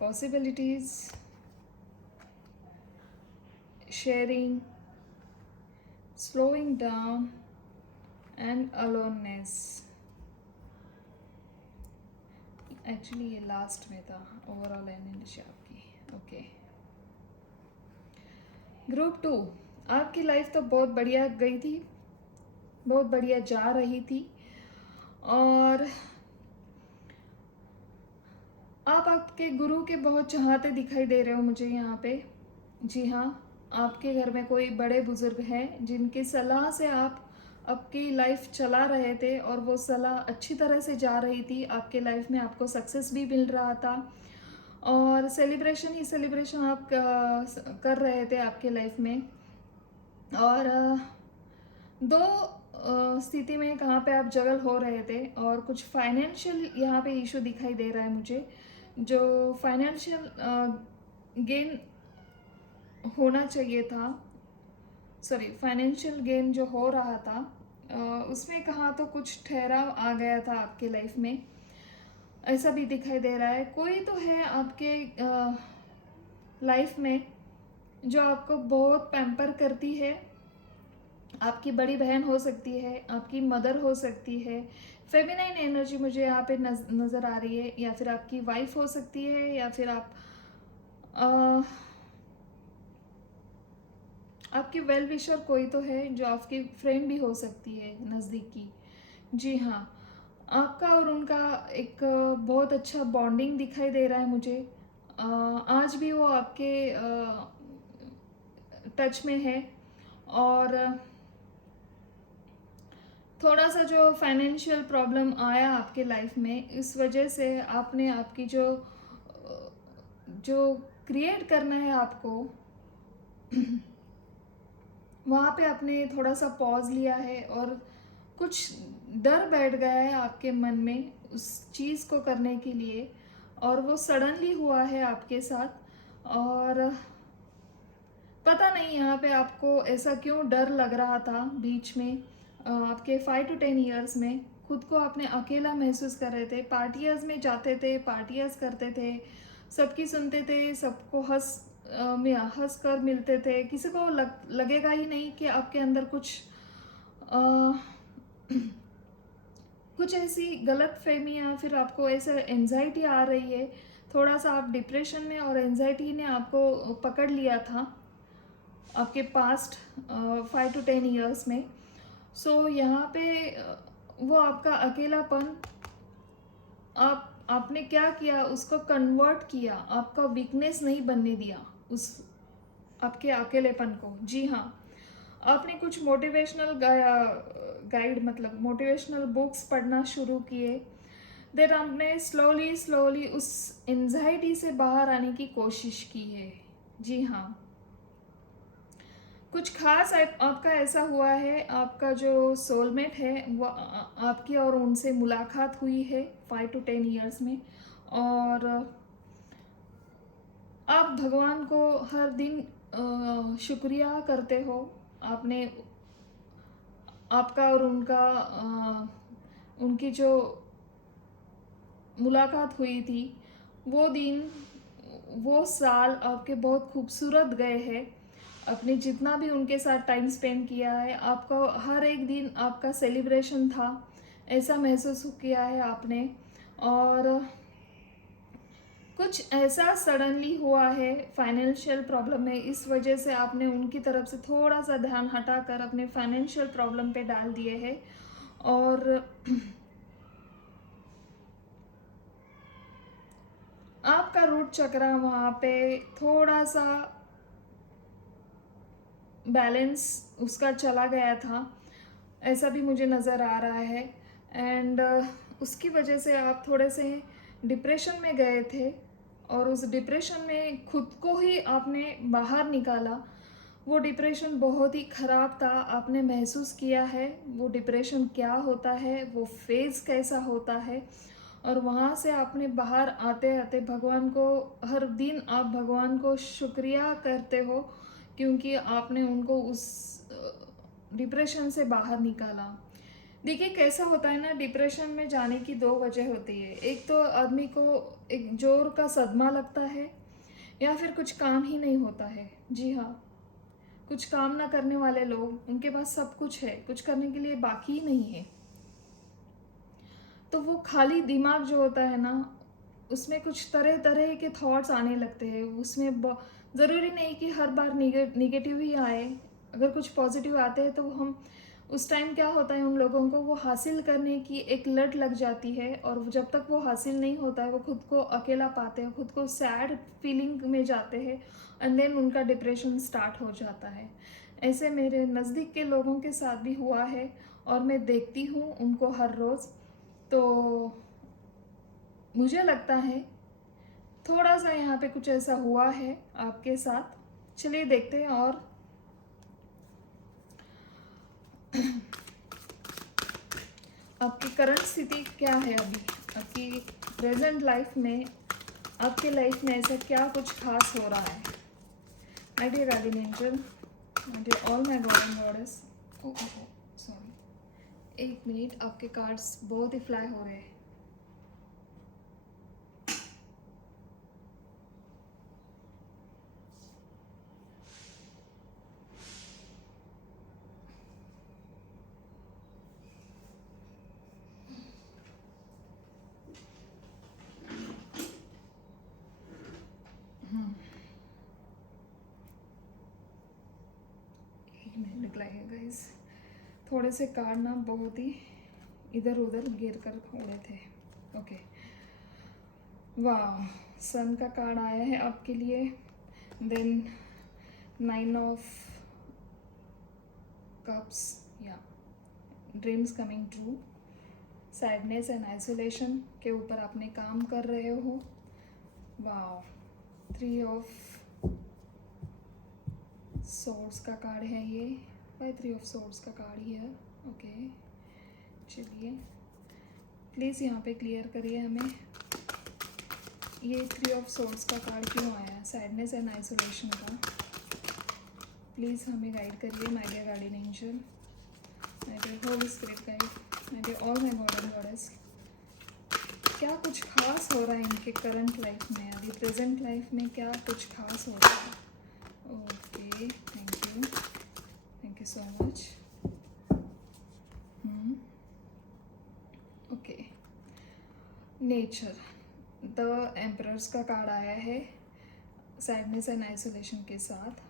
possibilities, sharing, slowing down and aloneness। Actually ये लास्ट में था, ओवरऑल एनर्जी आपकी। ओके, ग्रुप 2, आपकी लाइफ तो बहुत बढ़िया गई थी, बहुत बढ़िया जा रही थी, और आप आपके गुरु के बहुत चाहते दिखाई दे रहे हो मुझे यहाँ पे। जी हाँ, आपके घर में कोई बड़े बुजुर्ग हैं जिनकी सलाह से आप आपकी लाइफ चला रहे थे, और वो सलाह अच्छी तरह से जा रही थी आपके लाइफ में, आपको सक्सेस भी मिल रहा था, और सेलिब्रेशन ही सेलिब्रेशन आप कर रहे थे आपके लाइफ में। और दो स्थिति में कहाँ पे आप जगल हो रहे थे, और कुछ फाइनेंशियल यहाँ पे इशू दिखाई दे रहा है मुझे, जो फाइनेंशियल गेन होना चाहिए था, सॉरी फाइनेंशियल गेन जो हो रहा था, उसमें कहाँ तो कुछ ठहराव आ गया था आपके लाइफ में, ऐसा भी दिखाई दे रहा है। कोई तो है आपके लाइफ में जो आपको बहुत पैम्पर करती है, आपकी बड़ी बहन हो सकती है, आपकी मदर हो सकती है, फेमिनाइन एनर्जी मुझे यहाँ पे नज़र आ रही है, या फिर आपकी वाइफ हो सकती है, या फिर आपकी वेल विशर कोई तो है, जो आपकी फ्रेंड भी हो सकती है नज़दीकी। जी हाँ, आपका और उनका एक बहुत अच्छा बॉन्डिंग दिखाई दे रहा है मुझे। आज भी वो आपके टच में है, और थोड़ा सा जो फाइनेंशियल प्रॉब्लम आया आपके लाइफ में, इस वजह से आपने आपकी जो क्रिएट करना है आपको, वहाँ पे आपने थोड़ा सा पॉज लिया है, और कुछ डर बैठ गया है आपके मन में उस चीज़ को करने के लिए, और वो सडनली हुआ है आपके साथ। और पता नहीं यहाँ पे आपको ऐसा क्यों डर लग रहा था बीच में। आपके 5 to 10 ईयर्स में खुद को आपने अकेला महसूस कर रहे थे, पार्टियाज़ में जाते थे, पार्टियाज़ करते थे, सबकी सुनते थे, सबको हंस कर मिलते थे, किसी को लगेगा ही नहीं कि आपके अंदर अ, कुछ ऐसी गलत फहमी, या फिर आपको ऐसा एंजाइटी आ रही है, थोड़ा सा आप डिप्रेशन में, और एंजाइटी ने आपको पकड़ लिया था आपके पास्ट 5 to 10 ईयर्स में। सो यहाँ पे वो आपका अकेलापन, आपने क्या किया, उसको कन्वर्ट किया, आपका वीकनेस नहीं बनने दिया उस आपके अकेलेपन को। जी हाँ, आपने कुछ मोटिवेशनल गाइड मतलब मोटिवेशनल बुक्स पढ़ना शुरू किए। देन आपने स्लोली स्लोली उस एंजाइटी से बाहर आने की कोशिश की है। जी हाँ, कुछ खास आपका ऐसा हुआ है, आपका जो सोलमेट है वो आपकी और उनसे मुलाकात हुई है 5 to 10 years में, और आप भगवान को हर दिन शुक्रिया करते हो। आपने आपका और उनका उनकी जो मुलाकात हुई थी, वो दिन वो साल आपके बहुत खूबसूरत गए हैं। आपने जितना भी उनके साथ टाइम स्पेंड किया है, आपका हर एक दिन आपका सेलिब्रेशन था, ऐसा महसूस किया है आपने। और कुछ ऐसा सडनली हुआ है फाइनेंशियल प्रॉब्लम में, इस वजह से आपने उनकी तरफ से थोड़ा सा ध्यान हटाकर अपने फाइनेंशियल प्रॉब्लम पे डाल दिए हैं। और आपका रूट चक्र वहाँ पे थोड़ा सा बैलेंस उसका चला गया था, ऐसा भी मुझे नज़र आ रहा है। एंड उसकी वजह से आप थोड़े से डिप्रेशन में गए थे, और उस डिप्रेशन में खुद को ही आपने बाहर निकाला। वो डिप्रेशन बहुत ही ख़राब था, आपने महसूस किया है वो डिप्रेशन क्या होता है, वो फेज़ कैसा होता है। और वहाँ से आपने बाहर आते आते भगवान को हर दिन आप भगवान को शुक्रिया करते हो, क्योंकि आपने उनको उस डिप्रेशन से बाहर निकाला। देखिए कैसा होता है ना, डिप्रेशन में जाने की दो वजह होती है। एक तो आदमी को एक जोर का सदमा लगता है, या फिर कुछ काम ही नहीं होता है। जी हाँ, कुछ काम ना करने वाले लोग, उनके पास सब कुछ है, कुछ करने के लिए बाकी ही नहीं है, तो वो खाली दिमाग जो होता है ना, उसमें कुछ तरह तरह के थॉट्स आने लगते हैं। उसमें ज़रूरी नहीं कि हर बार निगेटिव ही आए, अगर कुछ पॉजिटिव आते हैं तो हम उस टाइम क्या होता है, उन लोगों को वो हासिल करने की एक लट लग जाती है, और जब तक वो हासिल नहीं होता है वो खुद को अकेला पाते हैं, खुद को सैड फीलिंग में जाते हैं, एंड देन उनका डिप्रेशन स्टार्ट हो जाता है। ऐसे मेरे नज़दीक के लोगों के साथ भी हुआ है, और मैं देखती हूँ उनको हर रोज़। तो मुझे लगता है थोड़ा सा यहाँ पे कुछ ऐसा हुआ है आपके साथ। चलिए देखते हैं। और आपकी करंट स्थिति क्या है अभी, आपकी प्रेजेंट लाइफ में, आपके लाइफ में ऐसा क्या कुछ खास हो रहा है। My dear guardian angel, my dear all my god and goddess. Sorry, एक मिनट, आपके कार्ड्स बहुत ही फ्लाई हो रहे हैं। निकलाइए गाइस, थोड़े से कार्ड ना बहुत ही इधर उधर गिर कर उड़े थे। ओके, वाह, सन का कार्ड आया है आपके लिए। देन 9 of कप्स, या dreams coming true, sadness and isolation के ऊपर आपने काम कर रहे हो। वाह, 3 of सोर्ड्स का कार्ड है ये। वाई 3 of सोर्ड्स का कार्ड ही है। ओके, चलिए प्लीज़ यहाँ पे क्लियर करिए हमें, ये 3 of सोर्ड्स का कार्ड क्यों आया है, सैडनेस एंड आइसोलेशन का। प्लीज़ हमें गाइड करिए my dear guardian angel, my dear holy spirit guide, my dear all my god and goddess. क्या कुछ खास हो रहा है इनके करंट लाइफ में, अभी प्रेजेंट लाइफ में क्या कुछ खास हो रहा है। Okay, thank you so much. Okay, nature, the emperors का कार्ड आया है सैडनेस एंड आइसोलेशन के साथ।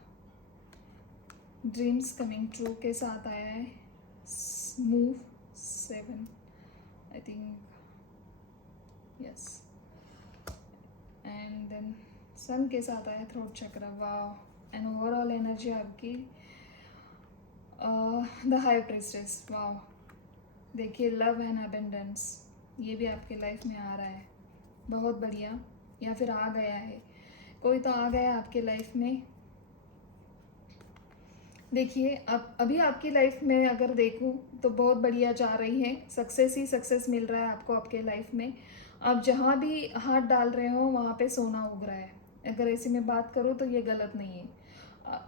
ड्रीम्स कमिंग ट्रू के साथ आया है move 7, I think, yes, and then sun के साथ आया थ्रोट चक्र, वाह। एंड ओवरऑल एनर्जी आपकी द हाई प्रिस्टेस, वाह। देखिए लव एंड अबेंडेंस, ये भी आपके लाइफ में आ रहा है, बहुत बढ़िया। या फिर आ गया है, कोई तो आ गया आपके लाइफ में। देखिए अब अभी आपकी लाइफ में अगर देखूं तो बहुत बढ़िया जा रही है, सक्सेस ही सक्सेस मिल रहा है आपको आपके लाइफ में। आप जहाँ भी हाथ डाल रहे हो वहाँ पे सोना उग रहा है। अगर ऐसे में बात करूँ तो ये गलत नहीं है।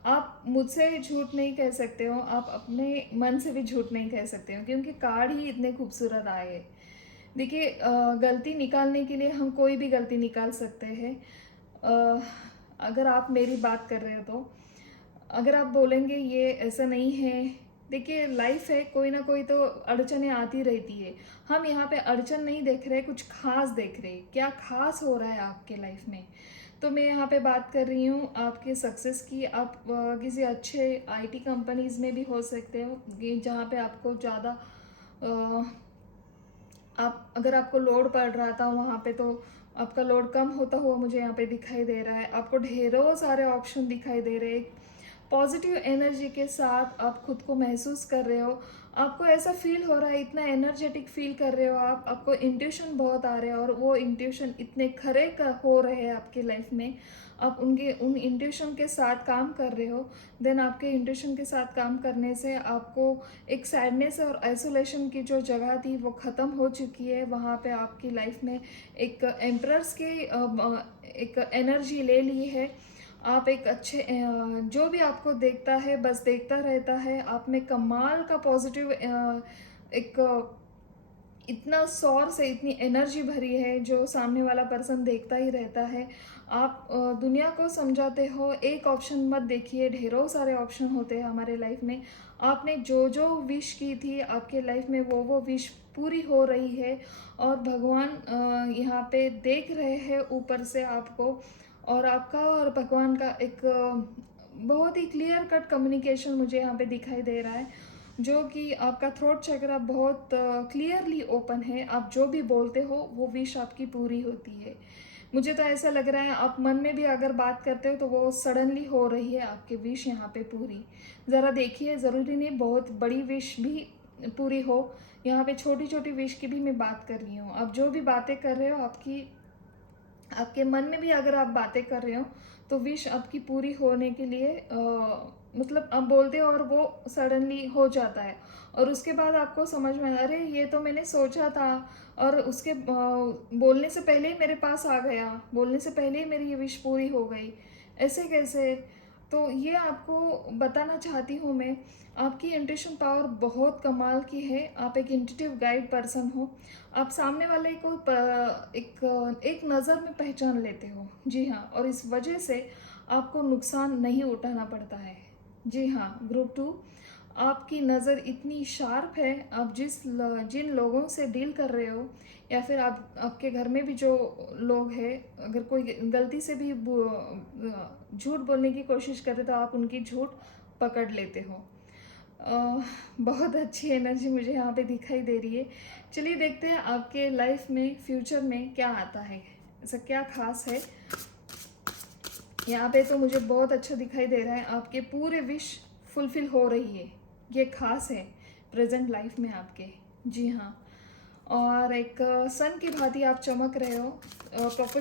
आप मुझसे झूठ नहीं कह सकते हो, आप अपने मन से भी झूठ नहीं कह सकते हो, क्योंकि कार्ड ही इतने खूबसूरत आए हैं। देखिए गलती निकालने के लिए हम कोई भी गलती निकाल सकते हैं। अ, अगर आप मेरी बात कर रहे हो तो अगर आप बोलेंगे ये ऐसा नहीं है, देखिए लाइफ है, कोई ना कोई तो अड़चने आती रहती है। हम यहाँ पे अड़चन नहीं देख रहे, कुछ खास देख रहे, क्या खास हो रहा है आपके लाइफ में। तो मैं यहाँ पे बात कर रही हूँ आपके सक्सेस की। आप किसी अच्छे आईटी कंपनीज में भी हो सकते हो, जहाँ पे आपको ज़्यादा आप अगर आपको लोड पड़ रहा था वहाँ पे, तो आपका लोड कम होता हुआ मुझे यहाँ पे दिखाई दे रहा है। आपको ढेरों सारे ऑप्शन दिखाई दे रहे हैं। पॉजिटिव एनर्जी के साथ आप खुद को महसूस कर रहे हो, आपको ऐसा फील हो रहा है, इतना एनर्जेटिक फील कर रहे हो आप, आपको इंट्यूशन बहुत आ रहे हैं और वो इंट्यूशन इतने खरे हो रहे हैं आपकी लाइफ में। आप उन इंट्यूशन के साथ काम कर रहे हो। देन आपके इंट्यूशन के साथ काम करने से आपको एक सैडनेस और आइसोलेशन की जो जगह थी वो ख़त्म हो चुकी है। वहाँ पे आपकी लाइफ में एक एम्प्रर्स की एक एनर्जी ले ली है। आप एक अच्छे जो भी आपको देखता है बस देखता रहता है। आप में कमाल का पॉजिटिव एक इतना सौर से इतनी एनर्जी भरी है, जो सामने वाला पर्सन देखता ही रहता है। आप दुनिया को समझाते हो, एक ऑप्शन मत देखिए, ढेरों सारे ऑप्शन होते हैं हमारे लाइफ में। आपने जो जो विश की थी आपके लाइफ में वो विश पूरी हो रही है। और भगवान यहाँ पे देख रहे हैं ऊपर से आपको, और आपका और भगवान का एक बहुत ही क्लियर कट कम्युनिकेशन मुझे यहाँ पे दिखाई दे रहा है, जो कि आपका थ्रोट चक्र बहुत क्लियरली ओपन है। आप जो भी बोलते हो वो विश आपकी पूरी होती है। मुझे तो ऐसा लग रहा है आप मन में भी अगर बात करते हो तो वो सडनली हो रही है आपकी विश यहाँ पे पूरी। ज़रा देखिए, ज़रूरी नहीं बहुत बड़ी विश भी पूरी हो, यहाँ पे छोटी छोटी विश की भी मैं बात कर रही हूँ। आप जो भी बातें कर रहे हो, आपके मन में भी अगर आप बातें कर रहे हो तो विश आपकी पूरी होने के लिए मतलब आप बोलते हो और वो सडनली हो जाता है। और उसके बाद आपको समझ में अरे ये तो मैंने सोचा था, और उसके बोलने से पहले ही मेरे पास आ गया, बोलने से पहले ही मेरी ये विश पूरी हो गई, ऐसे कैसे। तो ये आपको बताना चाहती हूँ मैं, आपकी इंट्यूशन पावर बहुत कमाल की है। आप एक इंट्यूटिव गाइड पर्सन हो। आप सामने वाले को एक नज़र में पहचान लेते हो, जी हाँ, और इस वजह से आपको नुकसान नहीं उठाना पड़ता है। जी हाँ ग्रुप 2, आपकी नज़र इतनी शार्प है। आप जिन लोगों से डील कर रहे हो, या फिर आपके घर में भी जो लोग हैं, अगर कोई गलती से भी झूठ बोलने की कोशिश करे तो आप उनकी झूठ पकड़ लेते हो। बहुत अच्छी एनर्जी मुझे यहाँ पे दिखाई दे रही है। चलिए देखते हैं आपके लाइफ में फ्यूचर में क्या आता है, ऐसा क्या खास है। यहाँ पे तो मुझे बहुत अच्छा दिखाई दे रहा है, आपके पूरे विश फुलफिल हो रही है, ये खास है प्रेजेंट लाइफ में आपके। जी हाँ, और एक सन की भांति आप चमक रहे हो।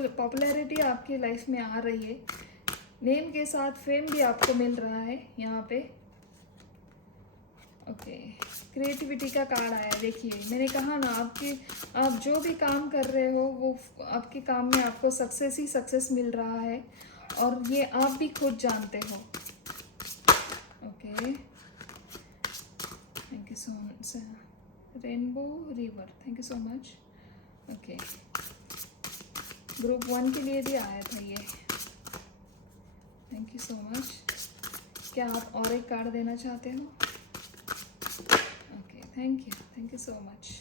पॉपुलैरिटी आपकी लाइफ में आ रही है, नेम के साथ फेम भी आपको मिल रहा है यहाँ पे। ओके, क्रिएटिविटी का कार्ड आया। देखिए मैंने कहा ना, आप जो भी काम कर रहे हो वो आपके काम में आपको सक्सेस ही सक्सेस मिल रहा है, और ये आप भी खुद जानते हो। Okay, thank you so much. Rainbow river, thank you so much. Okay, group 1 के लिए भी आया था ये, थैंक यू सो मच। क्या आप और एक कार्ड देना चाहते हो? Okay, thank you so much.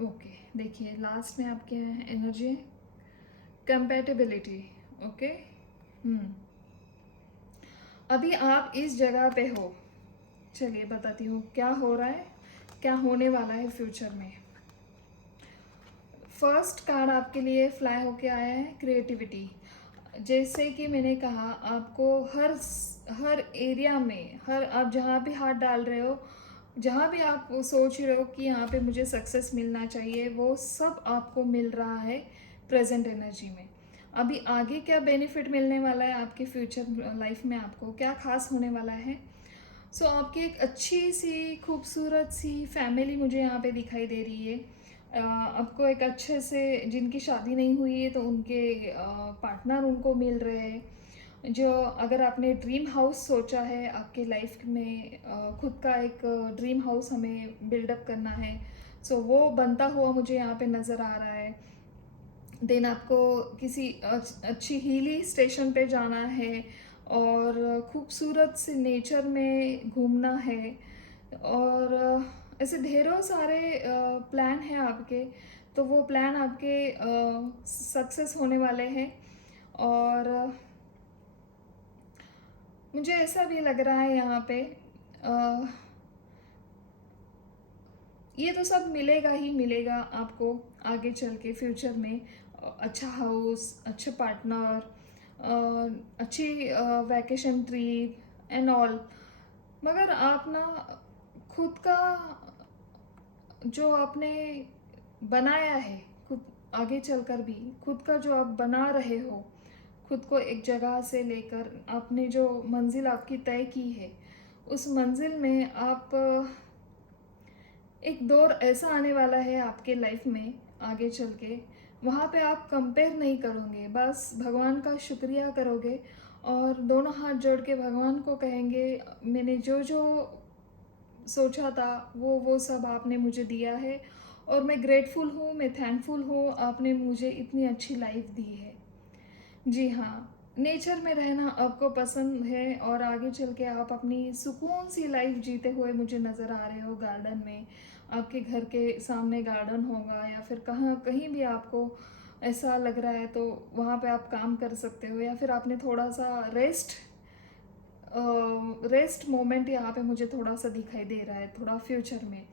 Okay, देखिए लास्ट में आपके एनर्जी है कंपैटिबिलिटी। ओके, अभी आप इस जगह पे हो, चलिए बताती हूँ क्या हो रहा है। क्या होने वाला है फ्यूचर में। फर्स्ट कार्ड आपके लिए फ्लाई होके आया है क्रिएटिविटी। जैसे कि मैंने कहा, आपको हर एरिया में, हर आप जहाँ भी हाथ डाल रहे हो, जहाँ भी आप सोच रहे हो कि यहाँ पे मुझे सक्सेस मिलना चाहिए, वो सब आपको मिल रहा है प्रेजेंट एनर्जी में। अभी आगे क्या बेनिफिट मिलने वाला है आपके फ्यूचर लाइफ में, आपको क्या खास होने वाला है। सो आपकी एक अच्छी सी खूबसूरत सी फैमिली मुझे यहाँ पे दिखाई दे रही है। आपको एक अच्छे से, जिनकी शादी नहीं हुई है तो उनके पार्टनर उनको मिल रहे हैं। जो अगर आपने ड्रीम हाउस सोचा है आपके लाइफ में, खुद का एक ड्रीम हाउस हमें बिल्डअप करना है, सो वो बनता हुआ मुझे यहाँ पे नज़र आ रहा है। देन आपको किसी अच्छी हिली स्टेशन पे जाना है और खूबसूरत से नेचर में घूमना है, और ऐसे ढेरों सारे प्लान हैं आपके। तो वो प्लान आपके सक्सेस होने वाले हैं। और मुझे ऐसा भी लग रहा है यहाँ पे, अ, ये तो सब मिलेगा ही मिलेगा आपको आगे चल के फ्यूचर में। अच्छा हाउस, अच्छे पार्टनर, अच्छी वैकेशन ट्रिप एंड ऑल। मगर आप ना खुद का जो आपने बनाया है, खुद आगे चलकर भी खुद का जो आप बना रहे हो, खुद को एक जगह से लेकर आपने जो मंजिल आपकी तय की है, उस मंजिल में आप एक दौर ऐसा आने वाला है आपके लाइफ में आगे चल के, वहाँ पे आप कंपेयर नहीं करोगे, बस भगवान का शुक्रिया करोगे और दोनों हाथ जोड़ के भगवान को कहेंगे, मैंने जो जो सोचा था वो सब आपने मुझे दिया है, और मैं ग्रेटफुल हूँ, मैं थैंकफुल हूँ, आपने मुझे इतनी अच्छी लाइफ दी है। जी हाँ, नेचर में रहना आपको पसंद है और आगे चल के आप अपनी सुकून सी लाइफ जीते हुए मुझे नज़र आ रहे हो गार्डन में। आपके घर के सामने गार्डन होगा या फिर कहाँ कहीं भी आपको ऐसा लग रहा है तो वहाँ पे आप काम कर सकते हो, या फिर आपने थोड़ा सा रेस्ट मोमेंट यहाँ पे मुझे थोड़ा सा दिखाई दे रहा है थोड़ा फ्यूचर में,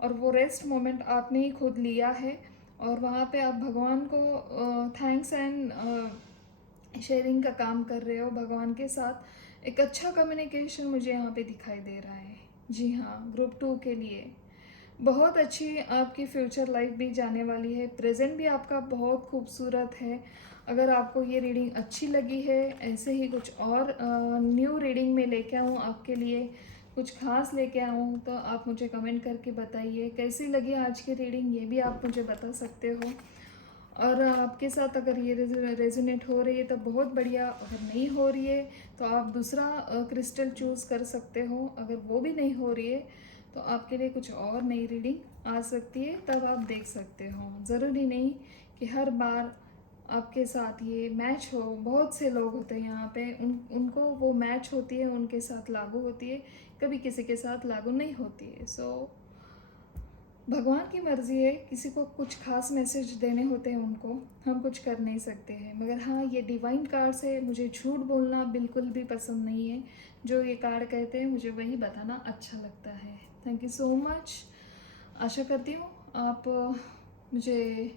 और वो रेस्ट मोमेंट आपने ही खुद लिया है। और वहाँ पे आप भगवान को थैंक्स एंड शेयरिंग का काम कर रहे हो भगवान के साथ। एक अच्छा कम्युनिकेशन मुझे यहाँ पे दिखाई दे रहा है। जी हाँ, ग्रुप 2 के लिए बहुत अच्छी आपकी फ्यूचर लाइफ भी जाने वाली है। प्रेजेंट भी आपका बहुत खूबसूरत है। अगर आपको ये रीडिंग अच्छी लगी है, ऐसे ही कुछ और न्यू रीडिंग में लेके आऊँ आपके लिए, कुछ खास लेके आऊँ, तो आप मुझे कमेंट करके बताइए कैसी लगी आज की रीडिंग, ये भी आप मुझे बता सकते हो। और आपके साथ अगर ये रेजोनेट हो रही है तो बहुत बढ़िया, अगर नहीं हो रही है तो आप दूसरा क्रिस्टल चूज़ कर सकते हो। अगर वो भी नहीं हो रही है तो आपके लिए कुछ और नई रीडिंग आ सकती है, तब आप देख सकते हो। ज़रूरी नहीं कि हर बार आपके साथ ये मैच हो। बहुत से लोग होते हैं यहाँ पे, उनको वो मैच होती है, उनके साथ लागू होती है, कभी किसी के साथ लागू नहीं होती है। भगवान की मर्ज़ी है, किसी को कुछ खास मैसेज देने होते हैं उनको, हम कुछ कर नहीं सकते हैं। मगर हाँ, ये डिवाइन कार्ड से मुझे झूठ बोलना बिल्कुल भी पसंद नहीं है। जो ये कार्ड कहते हैं मुझे वही बताना अच्छा लगता है। Thank you so much. आशा करती हूँ आप मुझे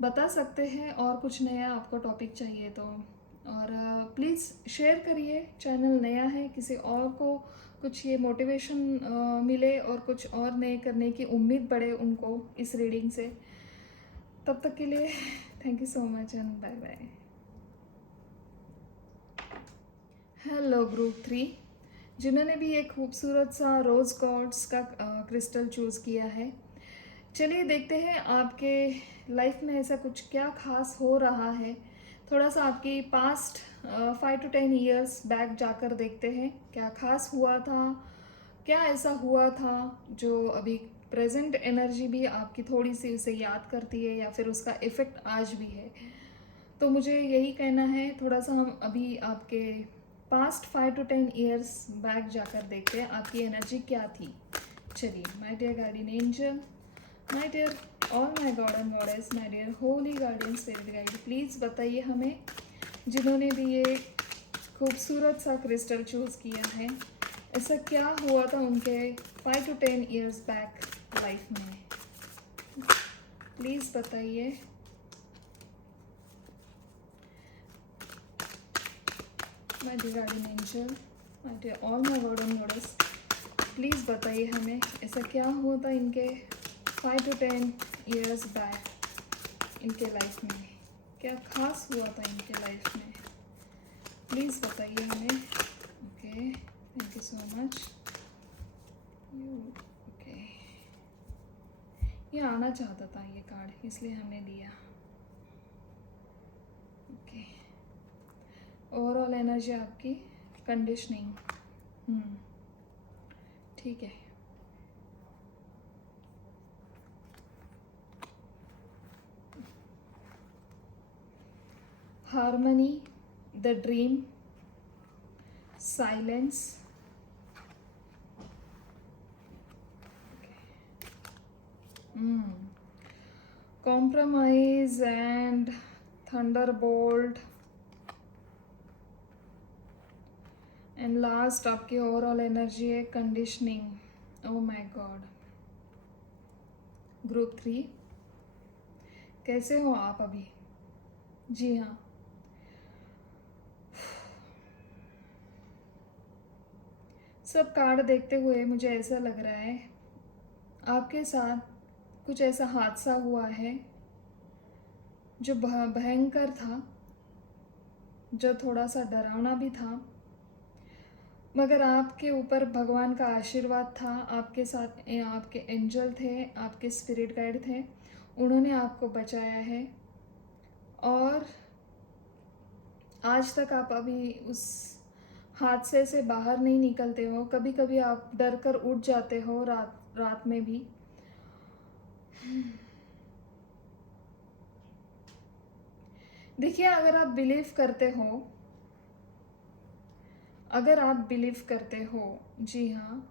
बता सकते हैं और कुछ नया आपको टॉपिक चाहिए तो। और प्लीज़ शेयर करिए, चैनल नया है, किसी और को कुछ ये मोटिवेशन मिले और कुछ और नए करने की उम्मीद बढ़े उनको इस रीडिंग से। तब तक के लिए thank you so much and bye bye. Hello group 3, जिन्होंने भी एक खूबसूरत सा रोज़ गॉड्स का क्रिस्टल चूज़ किया है, चलिए देखते हैं आपके लाइफ में ऐसा कुछ क्या खास हो रहा है। थोड़ा सा आपकी पास्ट 5 to 10 ईयर्स बैक जाकर देखते हैं क्या खास हुआ था, क्या ऐसा हुआ था जो अभी प्रेजेंट एनर्जी भी आपकी थोड़ी सी उसे याद करती है या फिर उसका इफ़ेक्ट आज भी है। तो मुझे यही कहना है, थोड़ा सा हम अभी आपके पास्ट 5 to 10 ईयर्स बैक जाकर देखते हैं आपकी एनर्जी क्या थी। चलिए, my dear guardian angel, my dear all my god and goddess, my dear holy guardian spirit guide, please बताइए हमें, जिन्होंने भी ये खूबसूरत सा क्रिस्टल चूज़ किया है, ऐसा क्या हुआ था उनके 5 to 10 years बैक लाइफ में, प्लीज़ बताइए। My dear guardian angel, my dear all my god and goddess, please बताइए हमें ऐसा क्या हुआ था इनके 5 to 10 years बैक इनके लाइफ में, क्या खास हुआ था इनके लाइफ में, प्लीज़ बताइए हमें। Okay, thank you so much. Okay, ये आना चाहता था ये कार्ड, इसलिए हमने लिया। ओके, ओवरऑल एनर्जी आपकी कंडीशनिंग, ठीक है। Harmony, the dream, silence, compromise and Thunderbolt, and last आपकी ओवरऑल एनर्जी है conditioning. Oh my God. Group 3, कैसे हो आप अभी? जी हाँ, सब कार्ड देखते हुए मुझे ऐसा लग रहा है आपके साथ कुछ ऐसा हादसा हुआ है जो भयंकर था, जो थोड़ा सा डरावना भी था, मगर आपके ऊपर भगवान का आशीर्वाद था, आपके साथ आपके एंजल थे, आपके स्पिरिट गाइड थे, उन्होंने आपको बचाया है। और आज तक आप अभी उस हादसे से बाहर नहीं निकलते हो। कभी कभी आप डर कर उठ जाते हो रात में भी। देखिए, अगर आप बिलीव करते हो, अगर आप बिलीव करते हो, जी हाँ,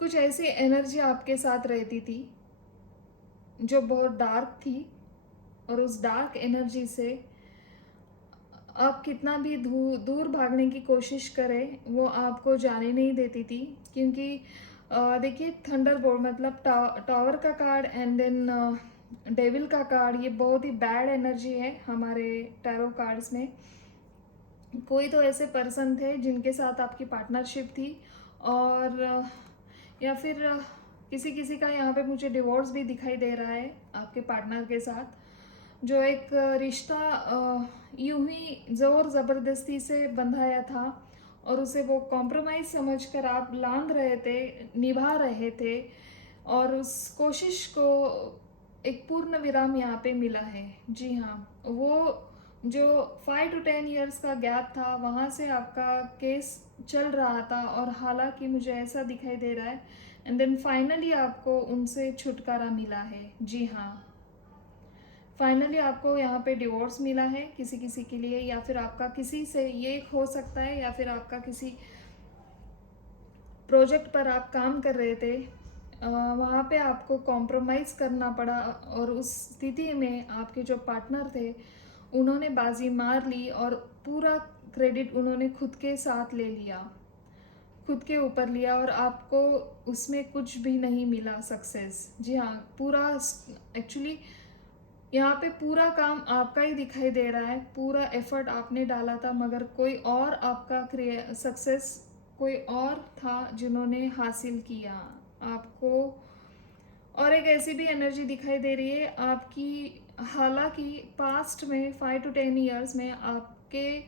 कुछ ऐसी एनर्जी आपके साथ रहती थी जो बहुत डार्क थी, और उस डार्क एनर्जी से आप कितना भी दूर भागने की कोशिश करें, वो आपको जाने नहीं देती थी। क्योंकि देखिए, थंडरबोल्ट मतलब टावर का कार्ड एंड देन डेविल का कार्ड, ये बहुत ही बैड एनर्जी है हमारे टैरो कार्ड्स में। कोई तो ऐसे पर्सन थे जिनके साथ आपकी पार्टनरशिप थी, और या फिर किसी किसी का यहाँ पे मुझे डिवोर्स भी दिखाई दे रहा है आपके पार्टनर के साथ, जो एक रिश्ता यूं ही ज़ोर ज़बरदस्ती से बंधाया था, और उसे वो कॉम्प्रोमाइज़ समझकर आप लांघ रहे थे, निभा रहे थे, और उस कोशिश को एक पूर्ण विराम यहाँ पे मिला है। जी हाँ, वो जो 5 to 10 years का गैप था, वहाँ से आपका केस चल रहा था, और हालांकि मुझे ऐसा दिखाई दे रहा है, एंड देन फाइनली आपको उनसे छुटकारा मिला है। जी हाँ, फाइनली आपको यहाँ पे डिवोर्स मिला है किसी किसी के लिए, या फिर आपका किसी से ये हो सकता है, या फिर आपका किसी प्रोजेक्ट पर आप काम कर रहे थे, वहाँ पे आपको कॉम्प्रोमाइज़ करना पड़ा, और उस स्थिति में आपके जो पार्टनर थे उन्होंने बाजी मार ली, और पूरा क्रेडिट उन्होंने खुद के साथ ले लिया, खुद के ऊपर लिया, और आपको उसमें कुछ भी नहीं मिला सक्सेस। जी हाँ, पूरा एक्चुअली यहाँ पे पूरा काम आपका ही दिखाई दे रहा है, पूरा एफर्ट आपने डाला था, मगर कोई और आपका सक्सेस कोई और था जिन्होंने हासिल किया आपको। और एक ऐसी भी एनर्जी दिखाई दे रही है आपकी, हालांकि पास्ट में 5 to 10 years में आपके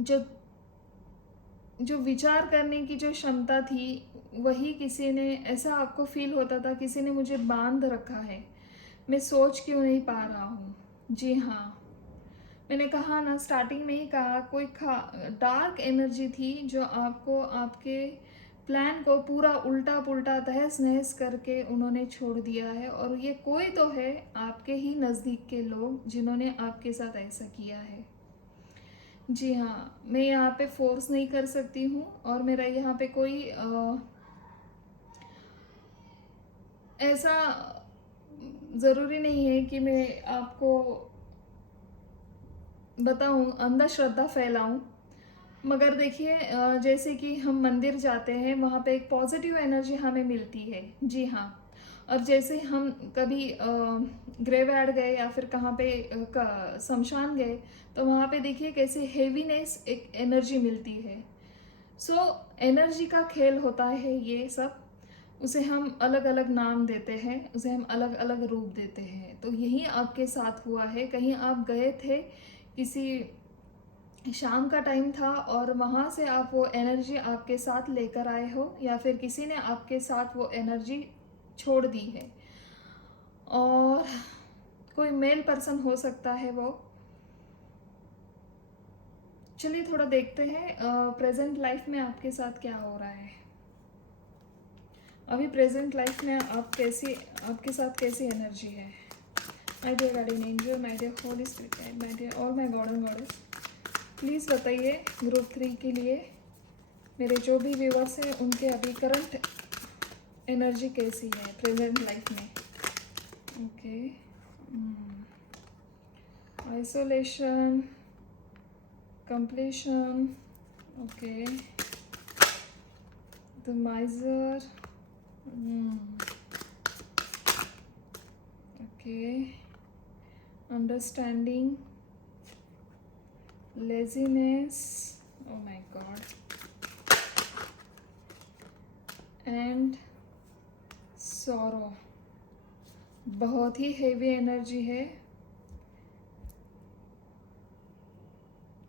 जो जो विचार करने की जो क्षमता थी, वही किसी ने, ऐसा आपको फील होता था किसी ने मुझे बांध रखा है, मैं सोच क्यों नहीं पा रहा हूँ। जी हाँ, मैंने कहा ना, स्टार्टिंग में ही कहा, कोई डार्क एनर्जी थी जो आपको, आपके प्लान को पूरा उल्टा पुल्टा तहस नहस करके उन्होंने छोड़ दिया है, और ये कोई तो है आपके ही नज़दीक के लोग जिन्होंने आपके साथ ऐसा किया है। जी हाँ, मैं यहाँ पे फोर्स नहीं कर सकती हूँ, और मेरा यहाँ पे कोई ऐसा ज़रूरी नहीं है कि मैं आपको बताऊँ, अंधश्रद्धा फैलाऊँ। मगर देखिए जैसे कि हम मंदिर जाते हैं, वहाँ पे एक पॉजिटिव एनर्जी हमें मिलती है। जी हाँ। और जैसे हम कभी ग्रेवयार्ड गए या फिर कहाँ पे शमशान गए, तो वहाँ पे देखिए कैसे हेवीनेस एक एनर्जी मिलती है। सो एनर्जी का खेल होता है ये सब। उसे हम अलग अलग नाम देते हैं, उसे हम अलग अलग रूप देते हैं। तो यही आपके साथ हुआ है। कहीं आप गए थे, किसी शाम का टाइम था और वहाँ से आप वो एनर्जी आपके साथ लेकर आए हो, या फिर किसी ने आपके साथ वो एनर्जी छोड़ दी है। और कोई मेल पर्सन हो सकता है वो। चलिए थोड़ा देखते हैं प्रेजेंट लाइफ में आपके साथ क्या हो रहा है। अभी प्रेजेंट लाइफ में आपके साथ कैसी एनर्जी है। My dear guardian angel, my dear holy spirit, my dear all my god and goddess, please बताइए ग्रुप 3 के लिए मेरे जो भी व्यूअर्स हैं उनके अभी करंट एनर्जी कैसी है प्रेजेंट लाइफ में। Okay, isolation, completion, okay, the miser, okay, understanding, laziness, oh my god, and sorrow। बहुत ही हेवी एनर्जी है।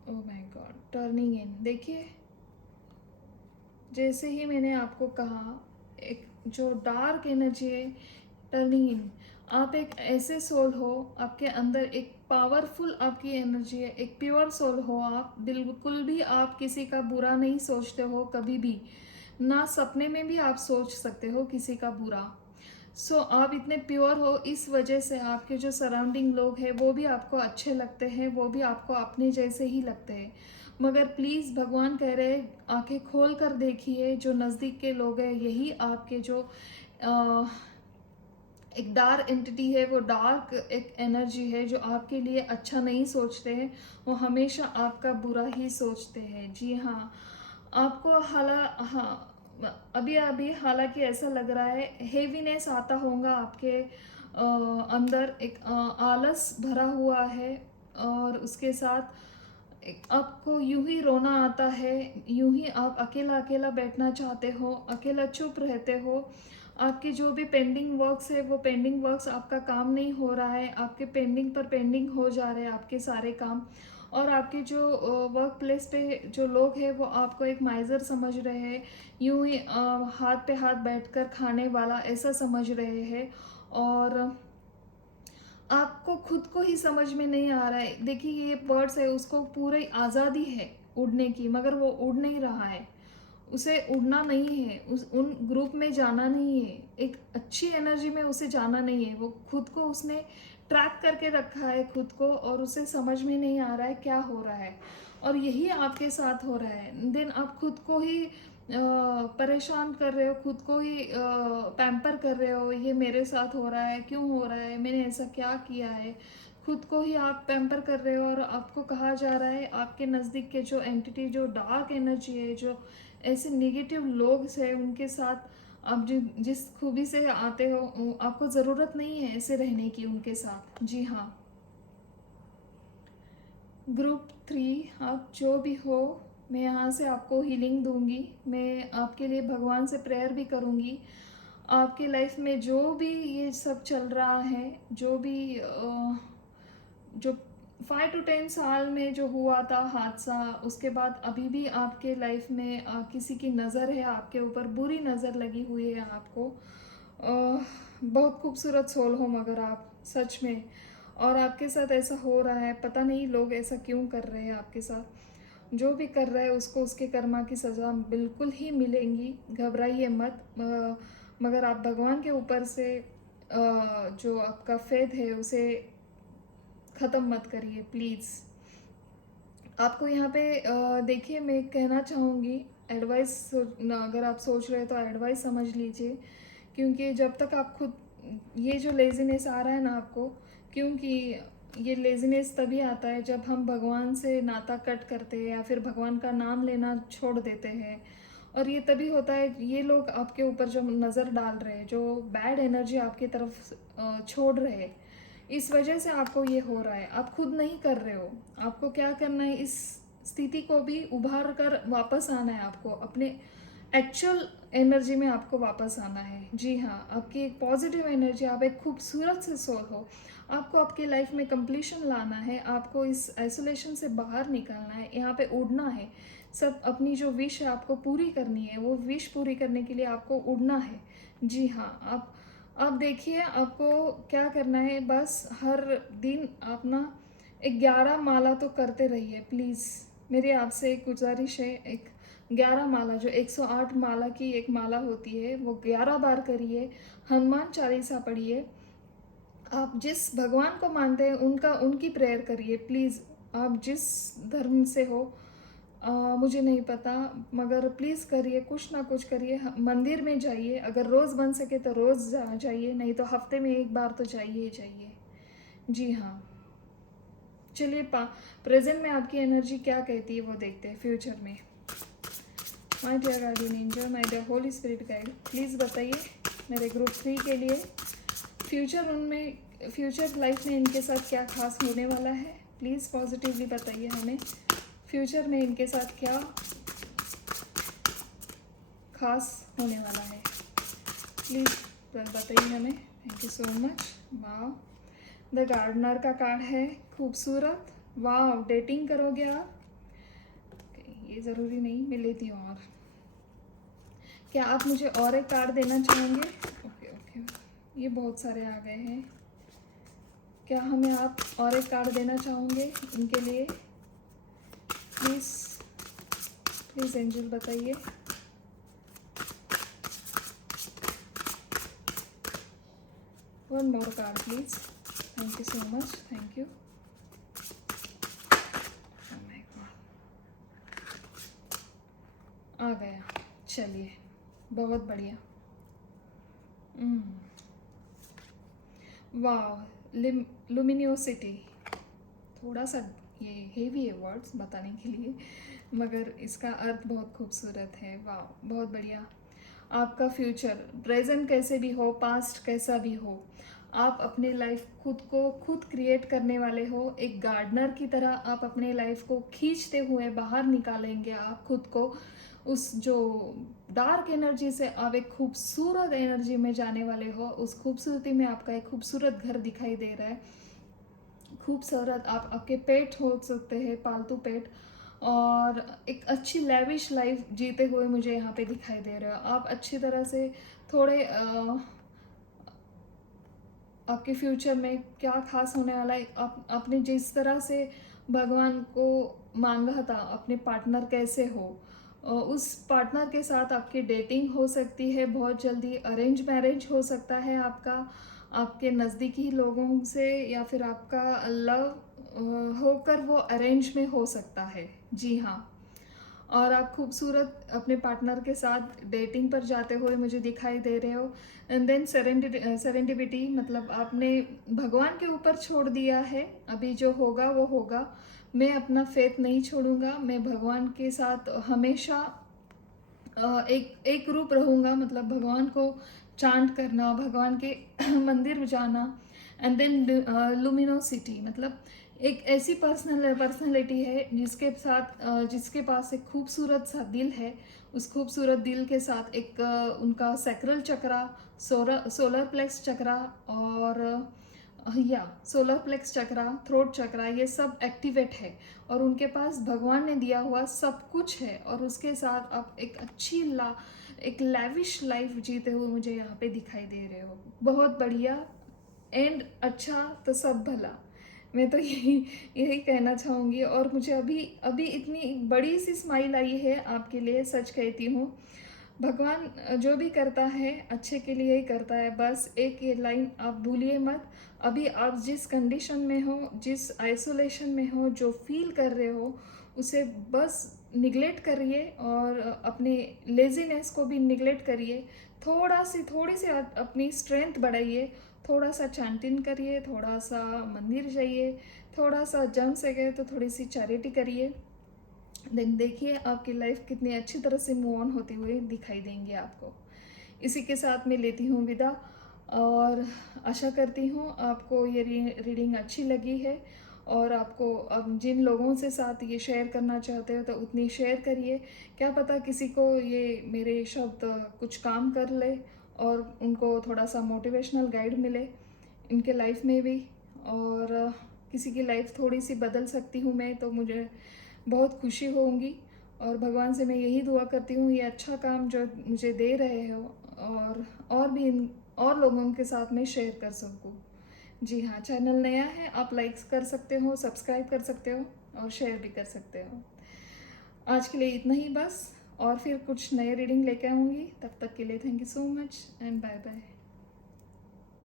ओह माय गॉड, टर्निंग इन। देखिए जैसे ही मैंने आपको कहा, एक जो डार्क एनर्जी है, टर्निंग इन। आप एक ऐसे सोल हो, आपके अंदर एक पावरफुल आपकी एनर्जी है, एक प्योर सोल हो। आप बिल्कुल भी आप किसी का बुरा नहीं सोचते हो कभी भी, ना सपने में भी आप सोच सकते हो किसी का बुरा। सो आप इतने प्योर हो, इस वजह से आपके जो सराउंडिंग लोग हैं वो भी आपको अच्छे लगते हैं, वो भी आपको अपने जैसे ही लगते हैं। मगर प्लीज़ भगवान कह रहे हैं, आंखें खोल कर देखिए, जो नज़दीक के लोग हैं यही आपके जो एक डार्क एंटिटी है, वो डार्क एक एनर्जी है जो आपके लिए अच्छा नहीं सोचते हैं, वो हमेशा आपका बुरा ही सोचते हैं। जी हाँ, आपको हाँ, अभी अभी हालांकि ऐसा लग रहा है हेवीनेस आता होगा आपके अंदर, एक आलस भरा हुआ है। और उसके साथ आपको यूं ही रोना आता है, यूं ही आप अकेला अकेला बैठना चाहते हो, अकेला चुप रहते हो। आपके जो भी पेंडिंग वर्क्स है, वो पेंडिंग वर्क्स आपका काम नहीं हो रहा है, आपके पेंडिंग पर पेंडिंग हो जा रहे हैं आपके सारे काम। और आपके जो वर्क प्लेस पे जो लोग हैं वो आपको एक माइजर समझ रहे हैं, यूं ही हाथ पे हाथ बैठकर खाने वाला ऐसा समझ रहे हैं। और आपको खुद को ही समझ में नहीं आ रहा है। देखिए ये बर्ड्स है, उसको पूरी आज़ादी है उड़ने की, मगर वो उड़ नहीं रहा है। उसे उड़ना नहीं है, उस उन ग्रुप में जाना नहीं है, एक अच्छी एनर्जी में उसे जाना नहीं है। वो खुद को उसने ट्रैक करके रखा है खुद को, और उसे समझ में नहीं आ रहा है क्या हो रहा है। और यही आपके साथ हो रहा है। देन आप खुद को ही परेशान कर रहे हो, खुद को ही पैम्पर कर रहे हो, ये मेरे साथ हो रहा है, क्यों हो रहा है, मैंने ऐसा क्या किया है। खुद को ही आप पैम्पर कर रहे हो। और आपको कहा जा रहा है आपके नज़दीक के जो एंटिटी, जो डार्क एनर्जी है, जो ऐसे नेगेटिव लोग हैं, उनके साथ आप जिस खूबी से आते हो, आपको ज़रूरत नहीं है ऐसे रहने की उनके साथ। जी हाँ, ग्रुप 3 आप जो भी हो, मैं यहाँ से आपको हीलिंग दूंगी। मैं आपके लिए भगवान से प्रेयर भी करूँगी। आपके लाइफ में जो भी ये सब चल रहा है, जो भी जो 5 to 10 साल में जो हुआ था हादसा, उसके बाद अभी भी आपके लाइफ में किसी की नज़र है आपके ऊपर, बुरी नज़र लगी हुई है आपको। बहुत खूबसूरत सोल हो मगर आप सच में, और आपके साथ ऐसा हो रहा है, पता नहीं लोग ऐसा क्यों कर रहे हैं आपके साथ। जो भी कर रहा है उसको उसके कर्मा की सज़ा बिल्कुल ही मिलेंगी, घबराइए मत। मगर आप भगवान के ऊपर से जो आपका फेथ है उसे ख़त्म मत करिए प्लीज़। आपको यहाँ पे देखिए, मैं कहना चाहूँगी एडवाइस, अगर आप सोच रहे हो तो एडवाइस समझ लीजिए। क्योंकि जब तक आप खुद, ये जो लेज़ीनेस आ रहा है ना आपको, क्योंकि ये लेज़ीनेस तभी आता है जब हम भगवान से नाता कट करते हैं या फिर भगवान का नाम लेना छोड़ देते हैं। और ये तभी होता है, ये लोग आपके ऊपर जो नज़र डाल रहे हैं, जो बैड एनर्जी आपकी तरफ छोड़ रहे हैं, इस वजह से आपको ये हो रहा है। आप खुद नहीं कर रहे हो। आपको क्या करना है, इस स्थिति को भी उभार कर वापस आना है। आपको अपने एक्चुअल एनर्जी में आपको वापस आना है। जी हाँ, आपकी एक पॉजिटिव एनर्जी, आप एक खूबसूरत से सोल हो। आपको आपकी लाइफ में कंप्लीशन लाना है, आपको इस आइसोलेशन से बाहर निकलना है, यहाँ पे उड़ना है। सब अपनी जो विश है आपको पूरी करनी है, वो विश पूरी करने के लिए आपको उड़ना है। जी हाँ, आप देखिए आपको क्या करना है। बस हर दिन आप ना 11 माला तो करते रहिए प्लीज़। मेरी आपसे एक गुजारिश है, एक 11 माला, जो 108 माला की एक माला होती है, वो 11 बार करिए। हनुमान चालीसा पढ़िए। आप जिस भगवान को मानते हैं उनकी प्रेयर करिए प्लीज़। आप जिस धर्म से हो, मुझे नहीं पता, मगर प्लीज़ करिए, कुछ ना कुछ करिए। मंदिर में जाइए, अगर रोज़ बन सके तो रोज़ जाइए, नहीं तो हफ्ते में एक बार तो जाइए ही जाइए। जी हाँ, चलिए प्रेजेंट में आपकी एनर्जी क्या कहती है वो देखते हैं। फ्यूचर में my dear guardian angel, my dear holy spirit guide, please बताइए मेरे ग्रुप 3 के लिए फ्यूचर लाइफ में इनके साथ क्या खास होने वाला है। प्लीज़ पॉजिटिवली बताइए हमें, फ्यूचर में इनके साथ क्या खास होने वाला है। प्लीज़ बताइए हमें। Thank you so much. वाह, द गार्डनर का कार्ड है, खूबसूरत। वाह, डेटिंग करोगे आप? ये ज़रूरी नहीं, मैं लेती हूँ। और क्या आप मुझे और एक कार्ड देना चाहेंगे? ओके ओके, ये बहुत सारे आ गए हैं। क्या हमें आप और एक कार्ड देना चाहोगे इनके लिए? प्लीज़ प्लीज़ एंजल बताइए। One more card please. Thank you so much, thank you. आ गया, चलिए बहुत बढ़िया। वाह, लुमिनियोसिटी, थोड़ा सा ये हेवी है वर्ड्स बताने के लिए, मगर इसका अर्थ बहुत खूबसूरत है। वाह, बहुत बढ़िया। आपका फ्यूचर, प्रेजेंट कैसे भी हो, पास्ट कैसा भी हो, आप अपने लाइफ खुद क्रिएट करने वाले हो। एक गार्डनर की तरह आप अपने लाइफ को खींचते हुए बाहर निकालेंगे। आप खुद को उस जो डार्क एनर्जी से आप एक खूबसूरत एनर्जी में जाने वाले हो। उस खूबसूरती में आपका एक खूबसूरत घर दिखाई दे रहा है, खूबसूरत। आप आपके पेट हो सकते हैं, पालतू पेट, और एक अच्छी लैविश लाइफ जीते हुए मुझे यहाँ पे दिखाई दे रहे हो। आप अच्छी तरह से थोड़े आपके फ्यूचर में क्या खास होने वाला है, आपने जिस तरह से भगवान को मांगा था अपने पार्टनर कैसे हो, उस पार्टनर के साथ आपकी डेटिंग हो सकती है बहुत जल्दी। अरेंज मैरिज हो सकता है आपका, आपके नज़दीकी लोगों से, या फिर आपका लव होकर वो अरेंज में हो सकता है। जी हाँ, और आप खूबसूरत अपने पार्टनर के साथ डेटिंग पर जाते हुए मुझे दिखाई दे रहे हो। एंड देन सेरेंडिपिटी, मतलब आपने भगवान के ऊपर छोड़ दिया है। अभी जो होगा वो होगा, मैं अपना फेथ नहीं छोड़ूंगा। मैं भगवान के साथ हमेशा एक रूप रहूँगा, मतलब भगवान को चांट करना, भगवान के मंदिर में जाना। एंड देन लुमिनोसिटी, मतलब एक ऐसी पर्सनैलिटी है जिसके पास एक खूबसूरत सा दिल है। उस खूबसूरत दिल के साथ एक उनका सैक्रल चक्रा, सोलर प्लेक्स चक्रा, और या सोलर प्लेक्स चक्रा, थ्रोट चक्रा, ये सब एक्टिवेट है। और उनके पास भगवान ने दिया हुआ सब कुछ है, और उसके साथ आप एक लैविश लाइफ जीते हुए मुझे यहाँ पे दिखाई दे रहे हो। बहुत बढ़िया। एंड अच्छा तो सब भला, मैं तो यही कहना चाहूँगी। और मुझे अभी अभी इतनी बड़ी सी स्माइल आई है आपके लिए, सच कहती हूँ। भगवान जो भी करता है अच्छे के लिए ही करता है। बस एक ये लाइन आप भूलिए मत। अभी आप जिस कंडीशन में हो, जिस आइसोलेशन में हो, जो फील कर रहे हो, उसे बस निगलेक्ट करिए, और अपने लेजीनेस को भी निगलेक्ट करिए। थोड़ी सी अपनी स्ट्रेंथ बढ़ाइए, थोड़ा सा चैंटिंग करिए, थोड़ा सा मंदिर जाइए, थोड़ा सा जम सके तो थोड़ी सी चैरिटी करिए। देन देखिए आपकी लाइफ कितनी अच्छी तरह से मूव ऑन होती हुई दिखाई देंगी आपको। इसी के साथ मैं लेती हूँ विदा, और आशा करती हूँ आपको ये रीडिंग अच्छी लगी है, और आपको अब जिन लोगों से साथ ये शेयर करना चाहते हो तो उतनी शेयर करिए। क्या पता किसी को ये मेरे शब्द कुछ काम कर ले और उनको थोड़ा सा मोटिवेशनल गाइड मिले इनके लाइफ में भी, और किसी की लाइफ थोड़ी सी बदल सकती हूँ मैं तो मुझे बहुत खुशी होंगी। और भगवान से मैं यही दुआ करती हूँ ये अच्छा काम जो मुझे दे रहे हो और भी इन और लोगों के साथ में शेयर कर सकूँ। जी हाँ, चैनल नया है, आप लाइक्स कर सकते हो, सब्सक्राइब कर सकते हो और शेयर भी कर सकते हो। आज के लिए इतना ही बस, और फिर कुछ नए रीडिंग लेके आऊँगी। तब तक के लिए thank you so much and bye bye.